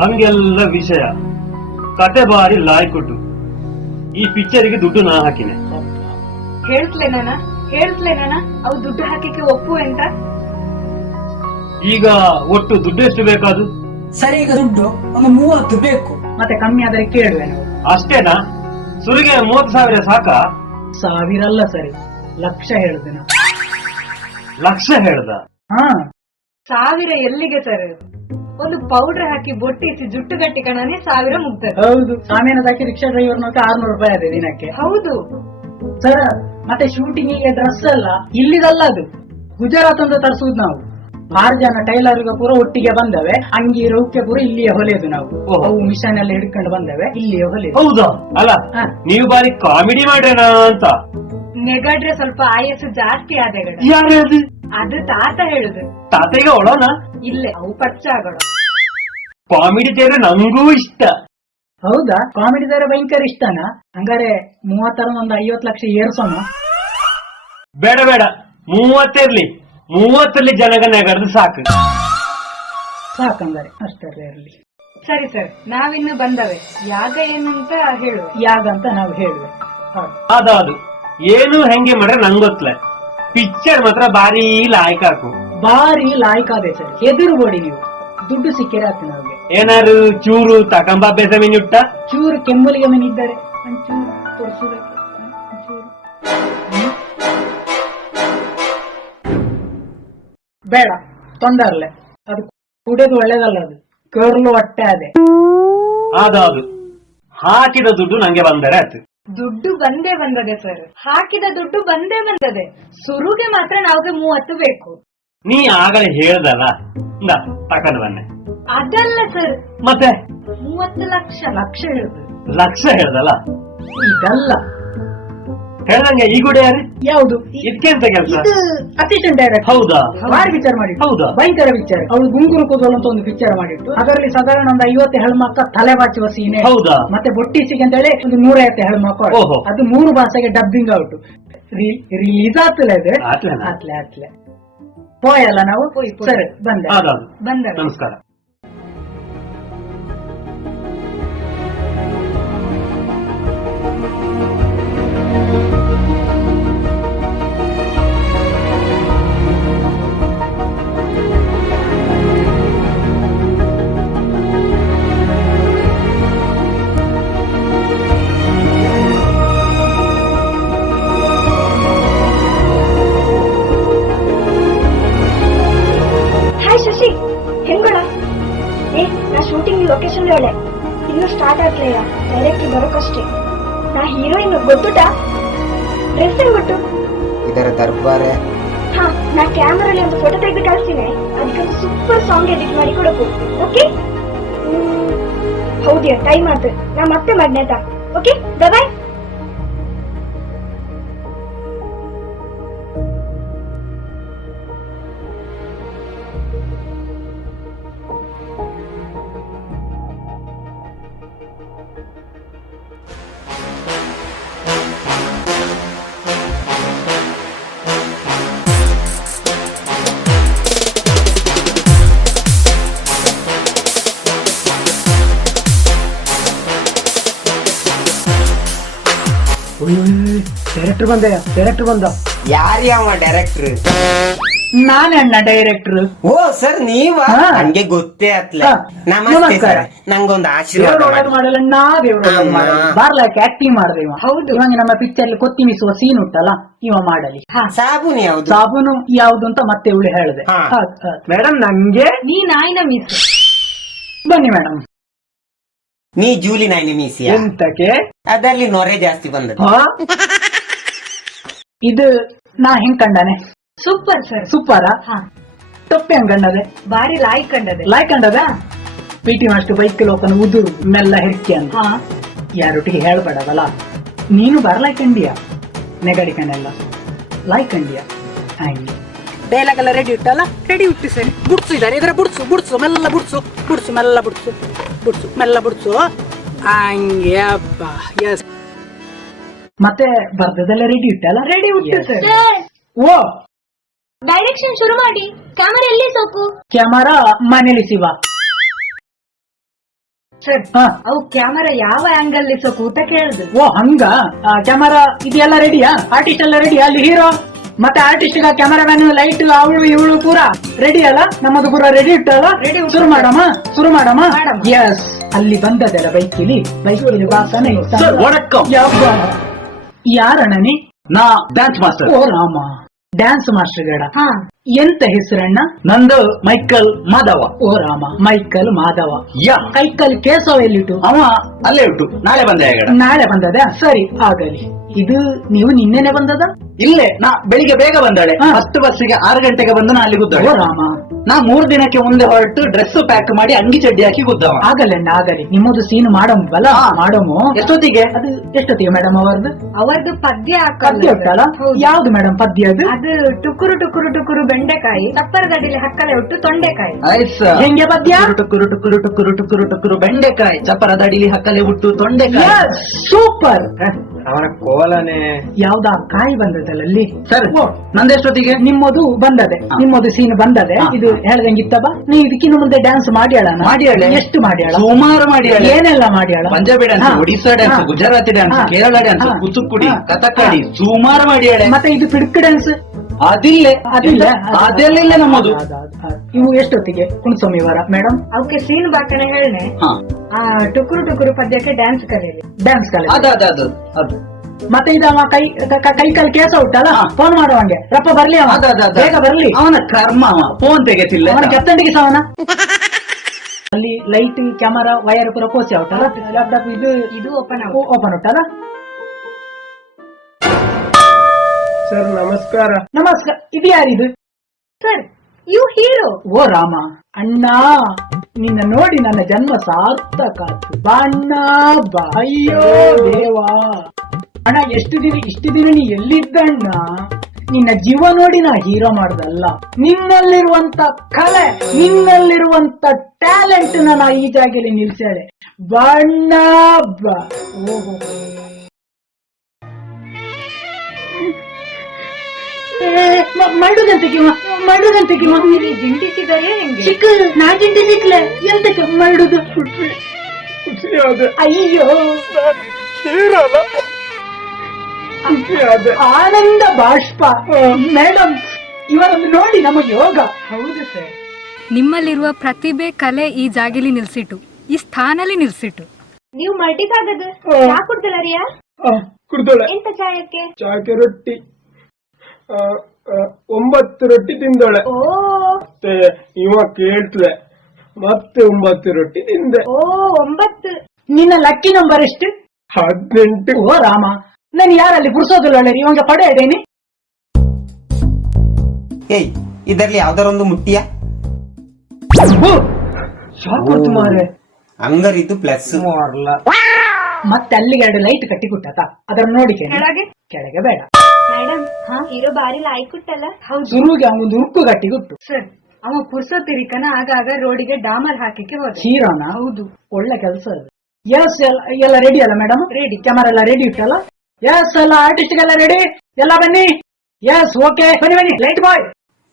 ಹಂಗೆಲ್ಲ ವಿಷಯ ಕತೆ ಬಾರಿ ಲಾಯ್ಕೊಟ್ಟು ಈ ಪಿಕ್ಚರ್ಗೆ ದುಡ್ಡು ನಾ ಹಾಕಿನೆ. ಹೇಳ್ಸ್ಲೇನ ಅವು ದುಡ್ಡು ಹಾಕಿಕ್ಕೆ ಒಪ್ಪು ಅಂತ. ಈಗ ಒಟ್ಟು ದುಡ್ಡು ಎಷ್ಟು ಬೇಕಾದು? ಸರಿ, ಈಗ ದುಡ್ಡು ಒಂದು 30 ಬೇಕು. ಮತ್ತೆ ಕಮ್ಮಿ ಆದ್ರೆ ಕೇಳುವೆ ನಾವು. ಅಷ್ಟೇನಾ? ಸುರಿಗೆ 30,000 ಸಾಕ? 1000 ಅಲ್ಲ ಸರಿ, ಲಕ್ಷ ಹೇಳಿದೆ ನಾವು. ಲಕ್ಷ ಹೇಳ್ದ? ಹಾ, 1000 ಎಲ್ಲಿಗೆ ಸರ್? ಒಂದು ಪೌಡರ್ ಹಾಕಿ ಬೊಟ್ಟಿಸಿ ಜುಟ್ಟು ಗಟ್ಟಿ ಕಣನೆ 1000 ಮುಗ್ತದೆ. ಹೌದು. ಸಾಮಾನ್ಯದ ಹಾಕಿ ರಿಕ್ಷಾ ಡ್ರೈವರ್ ನೋಕೆ 600 ರೂಪಾಯಿ ಅದೇ ದಿನಕ್ಕೆ. ಹೌದು ಸರ್, ಮತ್ತೆ ಶೂಟಿಂಗಿಗೆ ಡ್ರೆಸ್ ಅಲ್ಲ ಇಲ್ಲಿದಲ್ಲ, ಅದು ಗುಜರಾತ್ ಅಂತ ತರಿಸುದು ನಾವು. 6 ಜನ ಟೈಲರ್ಗೆ ಪೂರ ಒಟ್ಟಿಗೆ ಬಂದವೆ. ಅಂಗಿ ರೌಕ್ಯ ಪೂರ ಇಲ್ಲಿಯೇ ಹೊಲೆದು ನಾವು. ಅವು ಮಿಷನ್ ಎಲ್ಲ ಹಿಡ್ಕೊಂಡು ಬಂದವೆ, ಇಲ್ಲಿಯೇ ಹೊಲೆದು. ಹೌದಾ? ಅಲ್ಲ ನೀವು ಬಾರಿ ಕಾಮಿಡಿ ಮಾಡ್ರೇನಾ ಅಂತ. ನೆಗಡ್ರೆ ಸ್ವಲ್ಪ ಆಯಸ್ಸು ಜಾಸ್ತಿ ಆದೆಗಡ. ಯಾರು ಅದು ತಾತ ಹೇಳುದು. ತಾತೆಗೆ ಒಳನ ಇಲ್ಲೇ ಅವು ಪಚ್ಚ ಆಗೋಣ. ಕಾಮಿಡಿ ತೇರೆ ನಂಗೂ ಇಷ್ಟ. ಹೌದಾ? ಕಾಮಿಡಿ ದಾರ ಭಯಂಕರ ಇಷ್ಟನಾ? ಹಂಗಾರೆ 30 ಒಂದು 50 ಲಕ್ಷ ಏರ್ಸೋಣ. ಬೇಡ 30 ಇರ್ಲಿ. 30 ಜನಗಣೆಗರ್ದು ಸಾಕು. ಸಾಕಂಗಾರೆ ಅಷ್ಟೇ ಇರಲಿ. ಸರಿ ಸರ್, ನಾವಿನ್ನು ಬಂದವೆ. ಯಾಗ ಏನು ಅಂತ ಹೇಳುವ. ಯಾಗ ಅಂತ ನಾವು ಹೇಳುವೆ. ಅದಾದು ಏನು ಹೆಂಗೆ ಮಾಡ್ರೆ ನಂಗೊತ್ತಲೆ. ಪಿಕ್ಚರ್ ಮಾತ್ರ ಬಾರಿ ಲಾಯ್ಕಾಕು. ಬಾರಿ ಲಾಯ್ಕಾದೆ ಸರ್, ಹೆದರುಬೋಡಿ ನೀವು. ದುಡ್ಡು ಸಿಕ್ಕಿರ ಆಯ್ತು ನಮಗೆ. ಏನಾರು ಚೂರು ತಕಂಬ ಬೆಸಮಿನುಟ್ಟ ಚೂರು ಕೆಮ್ಮಲಿಗೆ ಮನಿದ್ದಾರೆ, ಒಂಚೂರು ತೋರಿಸುದಕ್ಕೆ. ಬೇಡ, ತೊಂದರ್ಲೆ. ಅದು ಕುಡಿಯೋದು ಒಳ್ಳೇದಲ್ಲ, ಅದು ಕರ್ಲು ಹೊಟ್ಟೆ ಅದೇ. ಅದಾದು ಹಾಕಿದ ದುಡ್ಡು ನಂಗೆ ಬಂದರೆ ಆಯ್ತು. ದುಡ್ಡು ಬಂದೇ ಬಂದದೆ ಸರ್, ಹಾಕಿದ ದುಡ್ಡು ಬಂದೇ ಬಂದದೆ. ಸುರುಗೆ ಮಾತ್ರ ನಾವ್ಗೆ 30 ಬೇಕು. ನೀ ಆಗಲೇ ಹೇಳ್ದಲ್ಲ, ತಕೊಂಡ್ ಬನ್ನೆ. ಅದಲ್ಲ ಸರ್, ಮತ್ತೆ 30 ಲಕ್ಷ ಹೇಳುದು. ಲಕ್ಷ ಹೇಳ್ದಲ್ಲ, ಇದಲ್ಲ. ಹೇಳ್ದಂಗೆ ಈ ಗುಡಿ ಯಾರು? ಯಾವುದು? ಇದಕ್ಕೆಂತ ಕೆಲಸ? Assistant director. ಹೌದಾ? ಭಾರಿ ವಿಚಾರ ಮಾಡಿ. ಹೌದಾ? ಭಯಂಕರ ವಿಚಾರ. ಅವಳು ಗುಂಗುರು ಕೂದಲು ಅಂತ ಒಂದು ಪಿಕ್ಚರ್ ಮಾಡಿಟ್ಟು, ಅದರಲ್ಲಿ ಸಾಧಾರಣ ಒಂದು 50 ಹೆಣ್ಮಕ್ಕ ತಲೆ ಬಾಚುವ ಸೀನೆ. ಹೌದಾ? ಮತ್ತೆ ಬೊಟ್ಟಿಸಿಗೆ ಅಂತ ಹೇಳಿ ಒಂದು 150 ಹೆಣ್ಮಕ್ಳು. ಅದು 3 ಭಾಷೆಗೆ ಡಬ್ಬಿಂಗ್ ಔಟ್. ರಿಲೀಸ್ ಆತ್ಲೆ ಅದು. ಆತ್ಲೆ ಹೋಯಲ್ಲ ನಾವು. ಸರಿ, ಬಂದೆ. ನಮಸ್ಕಾರ. ಶಶಿ, ಹೆಂಗೋಣ? ನಾ ಶೂಟಿಂಗ್ ಲೊಕೇಶನ್ ಹೇಳೆ, ಇನ್ನು ಸ್ಟಾರ್ಟ್ ಆಗ್ಲಿಲ್ಲ. ಡೈರೆಕ್ಟ್ ಬರೋಕಷ್ಟೇ. ನಾ ಹೀರೋಯಿನ್ ಗೊತ್ತುಟಾ? ಡ್ರೆಸ್ ಹೆಂಗೊಟ್ಟು? ಇದರ ದರ್ಬಾರೆ. ಹಾ, ನಾ ಕ್ಯಾಮರಲ್ಲಿ ಒಂದು ಫೋಟೋ ತೆಗೆದು ಕಳಿಸ್ತೀನಿ. ಅದಕ್ಕೊಂದು ಸೂಪರ್ ಸಾಂಗ್ ಎಡಿಟ್ ಮಾಡಿ ಕೊಡಕು. ಓಕೆ? ಹೌದ್ಯಾ, ಟೈಮ್ ಆಯ್ತು. ನಾ ಮತ್ತೆ ಮಾಡ್ನೇತಾ. ಓಕೆ, ಬಾಯ್. ಡೈರೆಕ್ಟರ್ ಬಂದ. ಯಾರ್ಯಾವ ಡೈರೆಕ್ಟರ್? ನಾನೇ ಅಣ್ಣ ಡೈರೆಕ್ಟರ್. ಓ ಸರ್, ನೀವ? ನನ್ಗೆ ಗೊತ್ತೇ ಆತ್ಲ. ನಮಸ್ತೆ ಸರ್, ನಂಗೊಂದು ಆಶೀರ್ವಾದ ಮಾಡಲ್ಲ. ನಾ ಬಾರ್ಲಾಕೆ ಆಕ್ಟಿಂಗ್ ಮಾಡ್ದೆ ಇವ. ಹೌದು, ಇವಾಗ ನಮ್ಮ ಪಿಕ್ಚರ್ ಕೊತ್ತಿ ಮಿಸುವ ಸೀನ್ ಉಂಟಲ್ಲ, ಇವ ಮಾಡಲಿ. ಸಾಬೂನು ಯಾವ್ದು? ಸಾಬೂನು ಯಾವ್ದು ಅಂತ ಮತ್ತೆ ಇವಳು ಹೇಳಿದೆ. ಮೇಡಮ್, ನಂಗೆ ನೀ ನಾಯಿನ ಮಿಸ್. ಬನ್ನಿ ಮೇಡಮ್. ನೀ ಜೂಲಿ ನಾಯಿನ ಮೀಸಿಯ? ಎಂತಕ್ಕೆ? ಅದರಲ್ಲಿ ನೊರೆ ಜಾಸ್ತಿ ಬಂದದ್ದು. ಇದು ನಾ ಹೆಂಗ್ ಕಂಡನೆ? Super sir. ಸೂಪರ? ಟೊಪ್ಪೆ ಹೆಂಗ್ ಕಂಡದೆ? ಬಾರಿ ಲಾಯ್ ಕಂಡದ. ಪಿಟಿ ಮಾಸ್ಟರ್ ಬೈಕ್ ಲೋಕನ ಉದುರು ಮೆಲ್ಲ ಹೆರ್ಕೆ ಅಂತ ಯಾರೊಟ್ಟಿಗೆ ಹೇಳ್ಬೇಡವಲ್ಲ. ನೀನು ಬರ್ಲಾಯ್ಕಂಡಿಯ ನೆಗಡಿಕನೆಲ್ಲ ಲಾಯ್ಕಂಡಿಯ. ಡೈಲಾಗ್ ಎಲ್ಲ ರೆಡಿ ಉಂಟಲ್ಲ? ರೆಡಿ ಉಂಟು ಸರ್. ಬುಡ್ಸು ಇದ್ದಾರೆ ಇದರ. ಬುಡ್ಸು ಮೆಲ್ಲ ಬುಡ್ಸು. ಹಂಗೆ ಅಪ್ಪ. ಎಸ್. ಮತ್ತೆ ಬರ್ದದೆಲ್ಲ ರೆಡಿ ಉಂಟಲ್ಲ? ರೆಡಿ ಉಂಟು ಸರ್. ಓ, ಡೈರೆಕ್ಷನ್ ಶುರು ಮಾಡಿ. ಕ್ಯಾಮರಾ ಎಲ್ಲಿ ಸೋಕು? ಕ್ಯಾಮರಾ ಮನೇಲಿ ಶಿವ. ಸರ್ ಹಾ. ಅವು ಕ್ಯಾಮರಾ ಯಾವ ಆಂಗಲ್ ಕೂತ ಕೇಳುದು. ಓ ಹಂಗ ಕ್ಯಾಮರಾ ಇದೆಲ್ಲ ರೆಡಿಯಾ? ಆರ್ಟಿಸ್ಟ್ ಎಲ್ಲ ರೆಡಿ? ಅಲ್ಲಿ ಹೀರೋ ಮತ್ತೆ ಆರ್ಟಿಸ್ಟ್ ಕ್ಯಾಮರಾಮನ್ ಲೈಟ್ ಅವಳು ಇವಳು ಪೂರ ರೆಡಿ ಅಲ್ಲ? ನಮ್ಮದು ಪೂರ ರೆಡಿ ಇಟ್ಟಲ್ಲ? Ready ಉಂಟು. ಶುರು ಮಾಡಮ್ಮ ಮಾಡಮ್ಮ. ಎಸ್ ಅಲ್ಲಿ ಬಂದದಲ್ಲ ಬೈಕಿಲಿ ವಾಸನೆ ಸರ್, ವಣಕ್ಕಂ. ಯಾರಣ್ಣ ನೀ? ನಾ ಡ್ಯಾನ್ಸ್ ಮಾಸ್ಟರ್. ಓ ರಾಮ, ಡ್ಯಾನ್ಸ್ ಮಾಸ್ಟರ್ ಗಡ. ಹಾ ಎಂತ ಹೆಸರಣ್ಣ? ನಂದು ಮೈಕಲ್ ಮಾಧವ. ಓ ರಾಮ, ಮೈಕಲ್ ಮಾಧವ. ಯಾ ಕೈಕಲ್ ಕೇಸವ ಎಲ್ಲಿಟ್ಟು? ಅವ ಅಲ್ಲೇ ಉಂಟು, ನಾಳೆ ಬಂದೆ ಆಗಡ. ನಾಳೆ ಬಂದದ? ಸರಿ ಆಗಲಿ. ಇದು ನೀವು ನಿನ್ನೆನೆ ಬಂದದ? ಇಲ್ಲೇ ನಾ ಬೆಳಿಗ್ಗೆ ಬೇಗ ಬಂದಾಳೆ. ಹಾ. ಫಸ್ಟ್ ಬಸ್ಸಿಗೆ 6 ಗಂಟೆಗೆ ಬಂದು ನಾ ಅಲ್ಲಿ ಓ ಗುದ್ದಾಳೆ. ರಾಮ, ನಾ 3 ದಿನಕ್ಕೆ ಮುಂದೆ ಹೊರಟು ಡ್ರೆಸ್ ಪ್ಯಾಕ್ ಮಾಡಿ ಅಂಗಿ ಚಡ್ಡಿ ಹಾಕಿ ಗುದ್ದವ. ಆಗಲ್ಲಣ್ಣ ಆಗಲಿ. ನಿಮ್ಮದು ಸೀನ್ ಮಾಡಂಬಲ್ಲ? ಹಾ. ಮಾಡಮು. ಎಷ್ಟೊತ್ತಿಗೆ? ಅದು ಎಷ್ಟೊತ್ತಿಗೆ ಮೇಡಮ್ ಅವರದು? ಅವರದು ಪದ್ಯ ಪದ್ಯ ಉಂಟಲ್ಲ? ಹೌದು. ಯಾವ್ದು ಮೇಡಮ್ ಪದ್ಯ ಅದು? ಅದು ಟುಕುರು ಟುಕುರು ಟುಕುರು ಬೆಂಡೆಕಾಯಿ, ಚಪ್ಪರದಡಿಲಿ ಹಕ್ಕಲೆ ಉಟ್ಟು ತೊಂಡೆಕಾಯಿ. ಐಸ್. ಹೆಂಗೆ ಪದ್ಯ? ಟುಕುರು ಟುಕುರು ಟುಕುರು ಟುಕುರು ಟುಕುರು ಬೆಂಡೆಕಾಯಿ, ಚಪ್ಪರದ ಅಡಿಲಿ ಹಕ್ಕಲೆ ಹುಟ್ಟು ತೊಂಡೆಕಾಯಿ. ಸೂಪರ್. ಅವನ ಕೋಲನೆ. ಯಾವ್ದಾ ಕಾಯಿ ಬಂದದಲ್ಲ ಅಲ್ಲಿ? ಸರ್, ಓ, ನಂದೆಷ್ಟೊತ್ತಿಗೆ? ನಿಮ್ಮದು ಬಂದದೆ, ಹಾ. ನಿಮ್ಮದು ಸೀನ್ ಬಂದದೆ. ಹಾ. ಇದು ಹೇಳ್ದಂಗಿತ್ತವ? ನೀ ಇದಕ್ಕಿನ್ನು ಮುಂದೆ ಡ್ಯಾನ್ಸ್ ಮಾಡ್ಯಾಳ? ಮಾಡ್ಯಾಳೆ. ಎಷ್ಟು ಮಾಡ್ಯಾಳ? ಸುಮಾರು ಮಾಡ್ಯಾಳೆ. ಏನೆಲ್ಲ ಮಾಡ್ಯಾಳ? ಪಂಜಾಬಿ ಡ್ಯಾನ್ಸ್, ಹಾ. ಒಡಿಸ್ಸಾ ಡ್ಯಾನ್ಸ್, ಹಾ. ಗುಜರಾತಿ ಡ್ಯಾನ್ಸ್, ಹಾ. ಕೇರಳ ಡ್ಯಾನ್ಸ್, ಹಾ. ಕುಚುಪುಡಿ, ಹಾ. ಕಥಕ್ಕಳಿ, ಹಾ. ಸುಮಾರು ಮಾಡ್ಯಾಳೆ. ಮತ್ತೆ ಇದು ಪಿಡ್ಕ್ ಡ್ಯಾನ್ಸ್ ಅದಿಲ್ಲ ಅದಿಲ್ಲ? ಅದೆಲ್ಲ ನಮ್ಮದು. ಇವು ಎಷ್ಟೊತ್ತಿಗೆ? ಕುಣಸ್ವಾಮಿವಾರ ಮೇಡಮ್? ಅವಕ್ಕೆ ಸೀನ್ ಬಾಕನೆ ಹೇಳನೆ. ಹಾ, ಆ ಟುಕುರು ಟುಕುರು ಪದ್ಯಕ್ಕೆ ಡ್ಯಾನ್ಸ್ ಕಲೀಲಿ. ಡ್ಯಾನ್ಸ್ ಕಲೆ. ಅದು ಮತ್ತೆ ಇದವ ಕೈ ಕಾಲ್ ಕೇಸ ಉಂಟಲ್ಲ? ಹಾ. ಫೋನ್ ಮಾಡುವಂಗೆ ರಪ್ಪ ಬರ್ಲಿ ಅವ, ಬೇಗ ಬರ್ಲಿ. ಅವನ ಕರ್ಮ, ಅವ ಫೋನ್ ತೆಗೆತಿಲ್ಲ. ಅವನ ಕೆತ್ತಂಡಿಗೆ ಸಾವನ. ಅಲ್ಲಿ ಲೈಟ್ ಕ್ಯಾಮರಾ ವೈರ್ ಪೂರ ಕೋಚಿ ಉಂಟಲ್ಲ? ಲ್ಯಾಪ್ಟಾಪ್ ಇದು ಓಪನ್ ಓಪನ್ ಉಂಟಲ್ಲ? ಸರ್ ನಮಸ್ಕಾರ. ನಮಸ್ಕಾರ. ಇದು ಯಾರಿದು? Sir you hero. ಓ ರಾಮ, ಅಣ್ಣ ನಿನ್ನ ನೋಡಿ ನನ್ನ ಜನ್ಮ ಸಾರ್ಥಕ ಆಯ್ತು. ಬಣ್ಣ ಬಾ. ಅಯ್ಯೋ ದೇವಾ ಅಣ್ಣ, ಇಷ್ಟು ದಿನ ನೀ ಎಲ್ಲಿದ್ದಣ್ಣ? ನಿನ್ನ ಜೀವ ನೋಡಿ ನಾ ಹೀರೋ ಮಾಡ್ದಲ್ಲ, ನಿನ್ನಲ್ಲಿರುವಂತ ಕಲೆ, ನಿನ್ನಲ್ಲಿರುವಂತ ಟ್ಯಾಲೆಂಟ್ ನಾ ಈ ಜಾಗದಲ್ಲಿ ನಿಲ್ಸಾಳೆ. ಬಣ್ಣ ಬಾ. ಓಹೋ, ಮಾಡುದಂತಕ್ಕೆ ಜಿಂಟಿಸಿದರೆ ಹೆಂಗೆ? ಚಿಕ್ಕ ನಾ ಜಿಂಟಿಸಿಕ್ಲೆ ಎಂತಕ್ಕೆ ಮಾಡುದು? ಅಯ್ಯೋ, ಆನಂದ ಬಾಷ್ಪ. ಮೇಡಮ್, ಇವರನ್ನು ನೋಡಿ ನಮಗೆ ಯೋಗ. ಹೌದು ಸರ್. ನಿಮ್ಮಲ್ಲಿರುವ ಪ್ರತಿಭೆ, ಕಲೆ ಈ ಜಾಗಿಲಿ ನಿಲ್ಸಿಟ್ಟು, ಈ ಸ್ಥಾನಲ್ಲಿ ನಿಲ್ಸಿಟ್ಟು. ನೀವು ಮಲ್ಟಿಕಾಗದು ಚಾ ಕುಡ್ದಲ್ಲ ರಿಯಾ? ಕುಡ್ದೋಳೆ. ಎಂತ ಚಾಯಕ್ಕೆ? ಚಾಕೆ ರೊಟ್ಟಿ 9 ರೊಟ್ಟಿ ತಿಂದೋಳೆ. ಓ ಮತ್ತೆ ಇವ ಕೇಳ್ತಲೆ, ಮತ್ತೆ 9 ರೊಟ್ಟಿ ತಿಂದೆ. ಓ 9. ನಿನ್ನ ಲಕ್ಕಿ ನಂಬರ್ ಎಷ್ಟು? 18. ಓ ರಾಮ, ನಾನು ಯಾರಲ್ಲಿ ಪುರ್ಸೋದಿಲ್ಲ ಇವಾಗ ಪಡೆ ಇದೇನಿ. ಏಯ್, ಇದರಲ್ಲಿ ಯಾವ್ದಾರೊಂದು ಮುಟ್ಟಿಯ ಮಾರೆ. ಹಂಗರಿದ್ದು ಪ್ಲಸ್. ಮತ್ತೆ ಅಲ್ಲಿಗೆ 2 ಲೈಟ್ ಕಟ್ಟಿ ಕೊಟ್ಟಾತ, ಅದರ ನೋಡಿ ಕೆಳಗೆ ಕೆಳಗೆ ಬೇಡ. ಮೇಡಮ್, ಹೀರೋ ಬಾರಿ ಲಾಯ್ಕುಟ್ಟಲ್ಲ. ಹೌದು ಶುರುವಿಗೆ ಅವನೊಂದು ಉಕ್ಕು ಗಟ್ಟಿ ಕೊಟ್ಟು. ಸರ್. ಅವ ಪುರ್ಸೋತಿರಿಕನ ಆಗಾಗ ರೋಡಿಗೆ ಡಾಮರ್ ಹಾಕಿಕ್ಕೆ ಹೋದ. ಹೀರೋನ? ಹೌದು. ಒಳ್ಳೆ ಕೆಲಸ. ಎಸ್, ಎಲ್ಲ ರೆಡಿ ಅಲ್ಲ ಮೇಡಮ್? ರೆಡಿ. ಕ್ಯಾಮರಾ ಎಲ್ಲ ರೆಡಿ ಇಟ್ಟಲ್ಲ? ಎಸ್, ಎಲ್ಲ ಆರ್ಟಿಸ್ಟ್ ಎಲ್ಲ ರೆಡಿ, ಎಲ್ಲ ಬನ್ನಿ. ಎಸ್, ಓಕೆ, ಬನ್ನಿ ಲೈಟ್ ಬಾಯ್.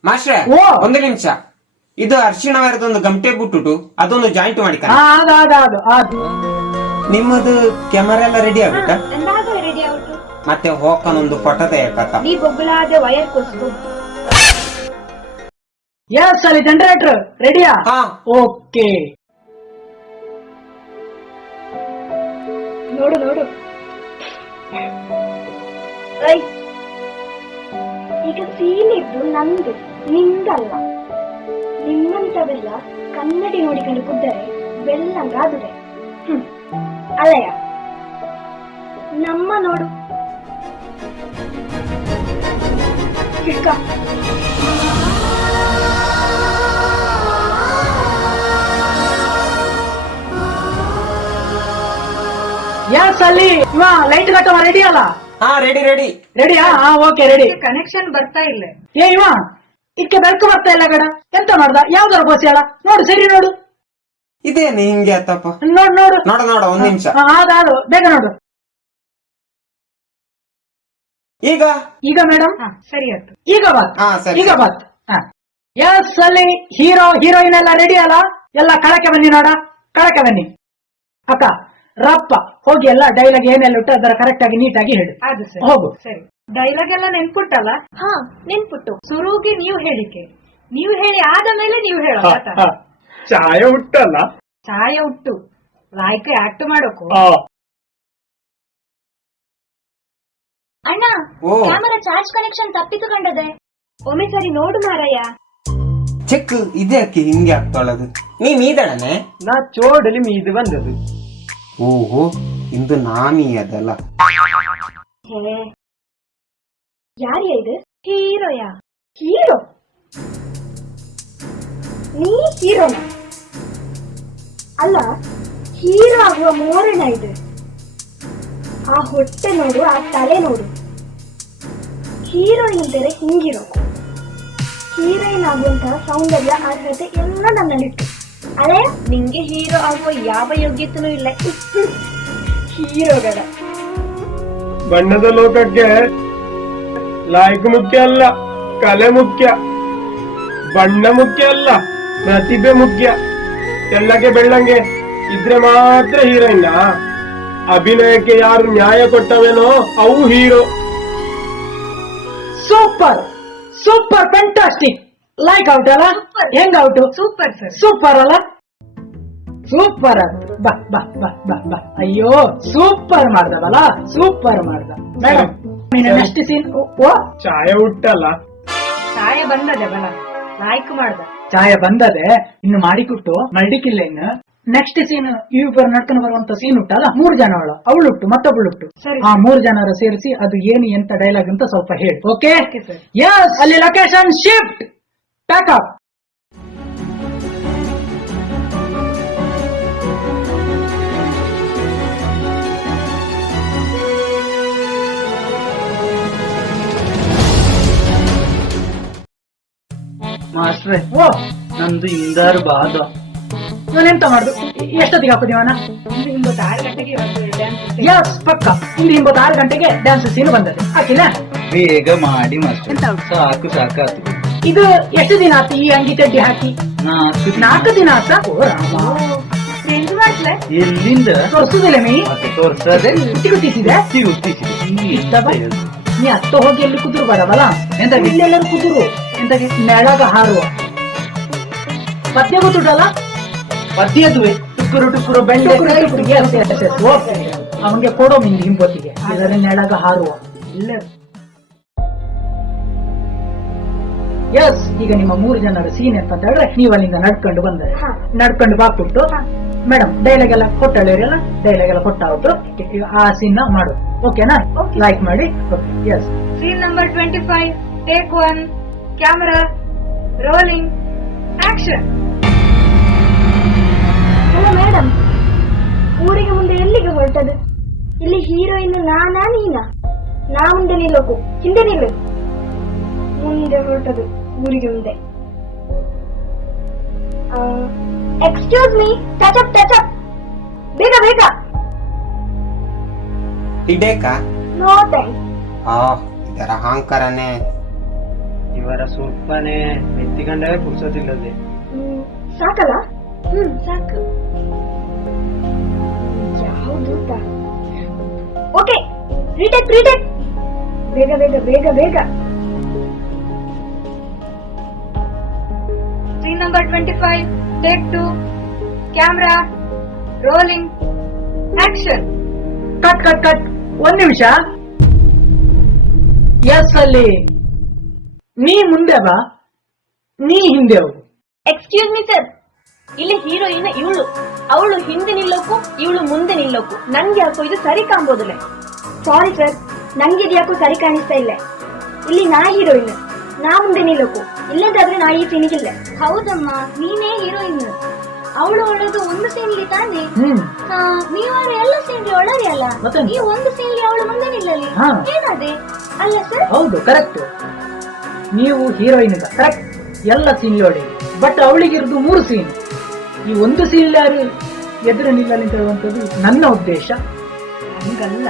ಮಾಸ್ಟ್ರೆ, ಓ. 1 ನಿಮಿಷ. ಇದು ಅರ್ಶಿಣ ವೈರದೊಂದು ಗಮಟೆ ಬಿಟ್ಟುಟು ಅದೊಂದು ಜಾಯಿಂಟ್ ಮಾಡಿ. ಅದು ನಿಮ್ಮದು ಕ್ಯಾಮರಾ ಎಲ್ಲ ರೆಡಿ ಆಗುತ್ತಾ? ಎಂದಾಗ ರೆಡಿ ಔಟು. ಮತ್ತೆ ಹೋಗನೊಂದು ಫೋಟೋ ತೆಗೆಯಕತ್ತ. ನೀ ಬೊಗ್ಗುಲಾದ ವಯರ್ ಕೊಸ್ತು. ಎಸ್, ಅಲ್ಲಿ ಜನರೇಟರ್ ರೆಡಿಯಾ? ಹಾ. ಓಕೆ. ನೋಡು ನೋಡು. ಐ, ಈಗ ಸೀನ್ ಇದ್ದು ನಂದು, ನಿಂದಲ್ಲ. ನಿಮ್ಮಂತವೆಲ್ಲ ಕನ್ನಡಿ ನೋಡಿಕೊಂಡು ಕುದ್ದರೆ ಬೆಲ್ಲಂಗಾದುರೆ. ಅಲ್ಲಯ್ಯ, ನಮ್ಮ ನೋಡು ಚಿಕ್ಕ. ಎಸ್, ಅಲ್ಲಿ ಲೈಟ್ ಕಟ್ಟವ ರೆಡಿ ಅಲ್ಲ? ಹಾ, ರೆಡಿ. ರೆಡಿಯಾ? Okay, ready. ಕನೆಕ್ಷನ್ ಬರ್ತಾ ಇಲ್ಲ. ಇವ ಇದಕ್ಕೆ ಬೆಳಕು ಬರ್ತಾ ಇಲ್ಲ ಗಡ. ಎಂತ ಮಾಡ್ದ? ಯಾವ್ದಾರು ಗೋಸಿ ಅಲ್ಲ? ನೋಡು, ಸರಿ ನೋಡು. ಇದೇನು ಹಿಂಗೆ ಆತಪ್ಪ? ನೋಡು. ನೋಡ 1 ನಿಮಿಷ. ಅದು ಬೇಗ ನೋಡು. ಈಗ ಮೇಡಮ್ ಸರಿ ಆಯ್ತು. ಈಗ ಬಾತ್. ಹಾ, ಸರಿ. ಈಗ ಬಾತ್. ಎಸ್, ಅಲ್ಲಿ ಹೀರೋ ಹೀರೋಯಿನ್ ಎಲ್ಲ ರೆಡಿ ಅಲ್ಲ? ಎಲ್ಲ ಕಳಕ್ಕೆ ಬನ್ನಿ ನೋಡ, ಕಳಕ್ಕೆ ಬನ್ನಿ. ಅಕ್ಕ ರಪ್ಪ ಹೋಗಿ ಎಲ್ಲ ಡೈಲಾಗ್ ಏನೆಲ್ಲ ಉಂಟು ಅದರ ಕರೆಕ್ಟ್ ಆಗಿ ನೀಟಾಗಿ ಹೇಳು. ಅದು ಸರಿ. ಹೋಗು. ಸರಿ, ಡೈಲಾಗ್ ಎಲ್ಲ ನೆನ್ಪುಟ್ಟಲ್ಲ? ಹಾ ನೆನ್ಪುಟ್ಟು. ಶುರುಗೆ ನೀವು ಹೇಳಿಕೆ, ನೀವು ಹೇಳಿ ಆದ ಮೇಲೆ ನೀವು ಹೇಳೋ ಚಾಯ ಉಟ್ಟಲ್ಲ. ಚಾಯ ಉಟ್ಟು ಲಾಯ್ಕ ಆಕ್ಟ್ ಮಾಡೋಕು. ಅಣ್ಣ ಓ. ಕ್ಯಾಮರಾ ಚಾರ್ಜ್ ಕನೆಕ್ಷನ್ ತಪ್ಪಿತು ಕಂಡದೆ. ಒಮ್ಮೆ ಸರಿ ನೋಡು ಮಾರಯ್ಯ. ಚೆಕ್ ಇದಕ್ಕೆ ಹಿಂಗೆ ಆಗ್ತಾಳದು. ನೀ ಮೀದಳನೆ? ನಾ ಚೋಡಲಿ ಮೀದು ಬಂದದು. ಓಹೋ ಇಂದು ನಾಮೀ ಅದಲ್ಲ. ಹೇ ಯಾರ್ಯ ಇದು? ಹೀರೋಯ? ಹೀರೋ? ನೀ ಹೀರೋನ ಅಲ್ಲ, ಹೀರೋ ಆಗುವ ಮೋರಣ ಇದು. ಆ ಹೊಟ್ಟೆ ನೋಡು, ಆ ತಲೆ ನೋಡು. ಹೀರೋಯಿನ್ ಅಂತಾರೆ ಹಿಂಗಿರೋಕು. ಹೀರೋಯಿನ್ ಆಗುವಂತಹ ಸೌಂದರ್ಯ, ಅರ್ಹತೆ ಎಲ್ಲ ನನ್ನಲ್ಲಿತ್ತು. ಅರೆ ನಿಂಗೆ ಹೀರೋ ಆಗುವ ಯಾವ ಯೋಗ್ಯತೆನೂ ಇಲ್ಲ. ಹೀರೋಗಳ ಬಣ್ಣದ ಲೋಕಕ್ಕೆ ಲಾಯ್ಕ್ ಮುಖ್ಯ ಅಲ್ಲ, ಕಲೆ ಮುಖ್ಯ. ಬಣ್ಣ ಮುಖ್ಯ ಅಲ್ಲ, ಪ್ರತಿಭೆ ಮುಖ್ಯ. ತೆಳ್ಳಗೆ ಬೆಳ್ಳಂಗೆ ಇದ್ರೆ ಮಾತ್ರ ಹೀರೋಯಿನ್. ಅಭಿನಯಕ್ಕೆ ಯಾರು ನ್ಯಾಯ ಕೊಟ್ಟವೇನೋ ಅವು hero. Super super fantastic. Like out ಅಲ್ಲ? ಹೆಂಗ್ ಔಟ್? Super sir. ಸೂಪರ್ ಅಲ್ಲ? ಸೂಪರ್ ಅದು. ಬಾ ಬಾ ಬಾ ಬಾ ಬಾ. ಅಯ್ಯೋ ಸೂಪರ್ ಮಾಡ್ದವಲ್ಲ, ಸೂಪರ್ ಮಾಡ್ದ. Madam next scene. ಓ ಚಾಯ ಉಟ್ಟಲ್ಲ. ಚಾಯ ಬಂದದೆ ಬಲ, ಲಾಯ್ಕ್ ಮಾಡ್ದ. ಚಾಯ ಬಂದದೆ, ಇನ್ನು ಮಾಡಿಕೊಟ್ಟು ಮಲ್ಡಿಕ್ಕಿಲ್ಲ. ಇನ್ನು ನೆಕ್ಸ್ಟ್ ಸೀನ್ ಇಬ್ಬರು ನಡ್ಕೊಂಡು ಬರುವಂತ ಸೀನ್ ಉಂಟಲ್ಲ, 3 ಜನ ಅವಳುಟ್ಟು ಮತ್ತೊಬ್ಬಳುಟ್ಟು. ಸರಿ. ಆ 3 ಜನರು ಸೇರಿಸಿ ಅದು ಏನು ಎಂತ ಡೈಲಾಗ್ ಅಂತ ಸ್ವಲ್ಪ ಹೇಳಿ. Okay Okay, sir. ಯಸ್. ಅಲ್ಲಿ ಲೊಕೇಶನ್ ಶಿಫ್ಟ್ ಪ್ಯಾಕಪ್. ಮಾಸ್ಟ್ರೆ ಓ ನಂದು ಇಂದಾರು ಬಾದ. ನಾನೆಂತ ಮಾಡುದು? ಎಷ್ಟೊತ್ತಿಗೆ ಹಾಕುದೀವನ? ಇಂದು 6 ಗಂಟೆಗೆ ಡ್ಯಾನ್ಸ್. ಯಸ್ ಪಕ್ಕ. ಇಲ್ಲಿ 6 ಗಂಟೆಗೆ ಡ್ಯಾನ್ಸ್ ಸೀನ್ ಬಂದದೆ. ಹಾಕಿಲ್ಲ? ಬೇಗ ಮಾಡಿ ಮಾಸ್ಟ್ರೆ, ಸಾಕು ಸಾಕಾತು. ಇದು ಎಷ್ಟು ದಿನ ಆತು ಈ ಅಂಗಿ ಚಡ್ಡಿ ಹಾಕಿ? 4 ದಿನ ಆತ. ಓ ರಾಮ, ಚೇಂಜ್ ಮಾಡ್ಲೆ? ಎಲ್ಲಿಂದ ತೋರಿಸುದಿಲ್ಲ ನೀ? ಮತ್ತೆ ತೋರ್ಸದೆ ಗುಟ್ಟಿಸಿದೆ ನೀ ಅತ್ತ ಹೋಗಿ ಎಲ್ಲಿ ಕುದುರು ಬರವಲ್ಲ. ಎಂತ ಇಲ್ಲೆಲ್ಲರೂ ಕುದುರು ಎಂತ ನೆಳಗ ಹಾರುವ ಪದ್ಯ ಗೊತ್ತುಂಟಲ್ಲ? ಪದ್ಯದುವೆ ಟುಕುರು ಟುಕುರು ಬೆಂಡೆ ಅವನಿಗೆ ಕೊಡೋ ಮಿಂದಿ ಹಿಂಬೊತ್ತಿಗೆ ಇದರ ನೆಳಗ ಹಾರುವ ಇಲ್ಲ. ಎಸ್, ಈಗ ನಿಮ್ಮ 3 ಜನರ ಸೀನ್ ಅಂತ ಹೇಳಿದ್ರೆ ನೀವು ಅಲ್ಲಿಂದ ನಡ್ಕೊಂಡು ಬಂದರೆ ನಡ್ಕೊಂಡು ಬಾಕ್ಬಿಟ್ಟು ಮೇಡಮ್ ಡೈಲಾಗ್ ಎಲ್ಲ ಕೊಟ್ಟಳಿರಲ್ಲ, ಡೈಲಾಗ್ ಎಲ್ಲ ಕೊಟ್ಟಾಯ್ತು. ಆ ಸೀನ್ ಮಾಡು. ಓಕೆನಾ? ಲೈಕ್ ಮಾಡಿ. Yes. Scene number 25, take 1, camera rolling, action. ಅಲ್ಲ ಮೇಡಮ್, ಊರಿಗೆ ಮುಂದೆ ಎಲ್ಲಿಗೆ ಹೊರಟದು? ಇಲ್ಲಿ ಹೀರೋಯಿನ್ ನಾನಾ ನೀನಾ? ನಾ ಮುಂದೆ ನಿಲ್ಲೋಕು, ಹಿಂದೆ ನಿಲ್ಲು. ಮುಂದೆ ಹೊರಟದು ಊರಿಗೆ ಮುಂದೆ. Excuse me, touch up touch up, ಬೇಗ ಬೇಗ. ಹಿಡೇಕಾ? No thanks. ಇದರ ಅಹಂಕಾರನೇ. ಇವರ ಸ್ವಲ್ಪನೇ ಎತ್ತಿಕೊಂಡೇ ಕುರ್ಸೋದಿಲ್ಲದೆ. ಸಾಕಲ್ಲ? ಸಾಕು. ಯಾವುದು? Okay, retake retake. ಬೇಗ ಬೇಗ ಬೇಗ ಬೇಗ. Scene number 25, take 2, camera rolling, action. Cut cut cut. 1 ನಿಮಿಷ. ಎಸ್, ಅಲ್ಲಿ ನೀ ಮುಂದೆ ಬಾ, ನೀ ಹಿಂದೆ ಹೋಗು. ಎಕ್ಸ್ಕ್ಯೂಸ್ ಮೀ ಸರ್, ಇಲ್ಲಿ ಹೀರೋಯಿನ್ ಇವಳು. ಅವಳು ಹಿಂದೆ ನಿಲ್ಲೋಕು, ಇವಳು ಮುಂದೆ ನಿಲ್ಲೋಕು. ನಂಗೆ ಯಾಕೋ ಇದು ಸರಿ ಕಾಣ್ಬೋದಿಲ್ಲ. ಸಾರಿ ಸರ್, ನಂಗೆ ಇದು ಯಾಕೋ ಸರಿ ಕಾಣಿಸ್ತಾ ಇಲ್ಲ. ಇಲ್ಲಿ ನಾ ಹೀರೋಯಿನ್, ನಾ ಮುಂದೆ ನಿಲ್ಲೋಕು. ಇಲ್ಲದಾದ್ರೆ ನಾ ಈ ಸೀನಿಗಿಲ್ಲ. ಹೌದಮ್ಮ, ನೀನೇ ಹೀರೋಯಿನ್. ಅವಳು ಒಳ್ಳೇದು ಒಂದು ಸೀನ್ಲಿ ತಾನೆ. ನೀವಾದ್ರೆ ಎಲ್ಲ ಸೀನ್ಲಿ ಒಳ್ಳೆಯ ಅಲ್ಲ. ಈ ಒಂದು ಸೀನ್ಲಿ ಅವಳು ಮುಂದೆ ನಿಲ್ಲಲಿ ಏನಾದೆ ಅಲ್ಲ ಸರ್? ಹೌದು, ಕರೆಕ್ಟ್. ನೀವು ಹೀರೋಯಿನ್ ಕರೆಕ್ಟ್, ಎಲ್ಲ ಸೀನ್ ನೋಡಿ. ಬಟ್ ಅವಳಿಗಿರುದು 3 ಸೀನ್. ಈ ಒಂದು ಸೀನ್ ಯಾರು ಎದುರು ನಿಲ್ಲಲಿ ಅಂತ ಹೇಳುವಂಥದ್ದು ನನ್ನ ಉದ್ದೇಶ. ಹಂಗಲ್ಲ.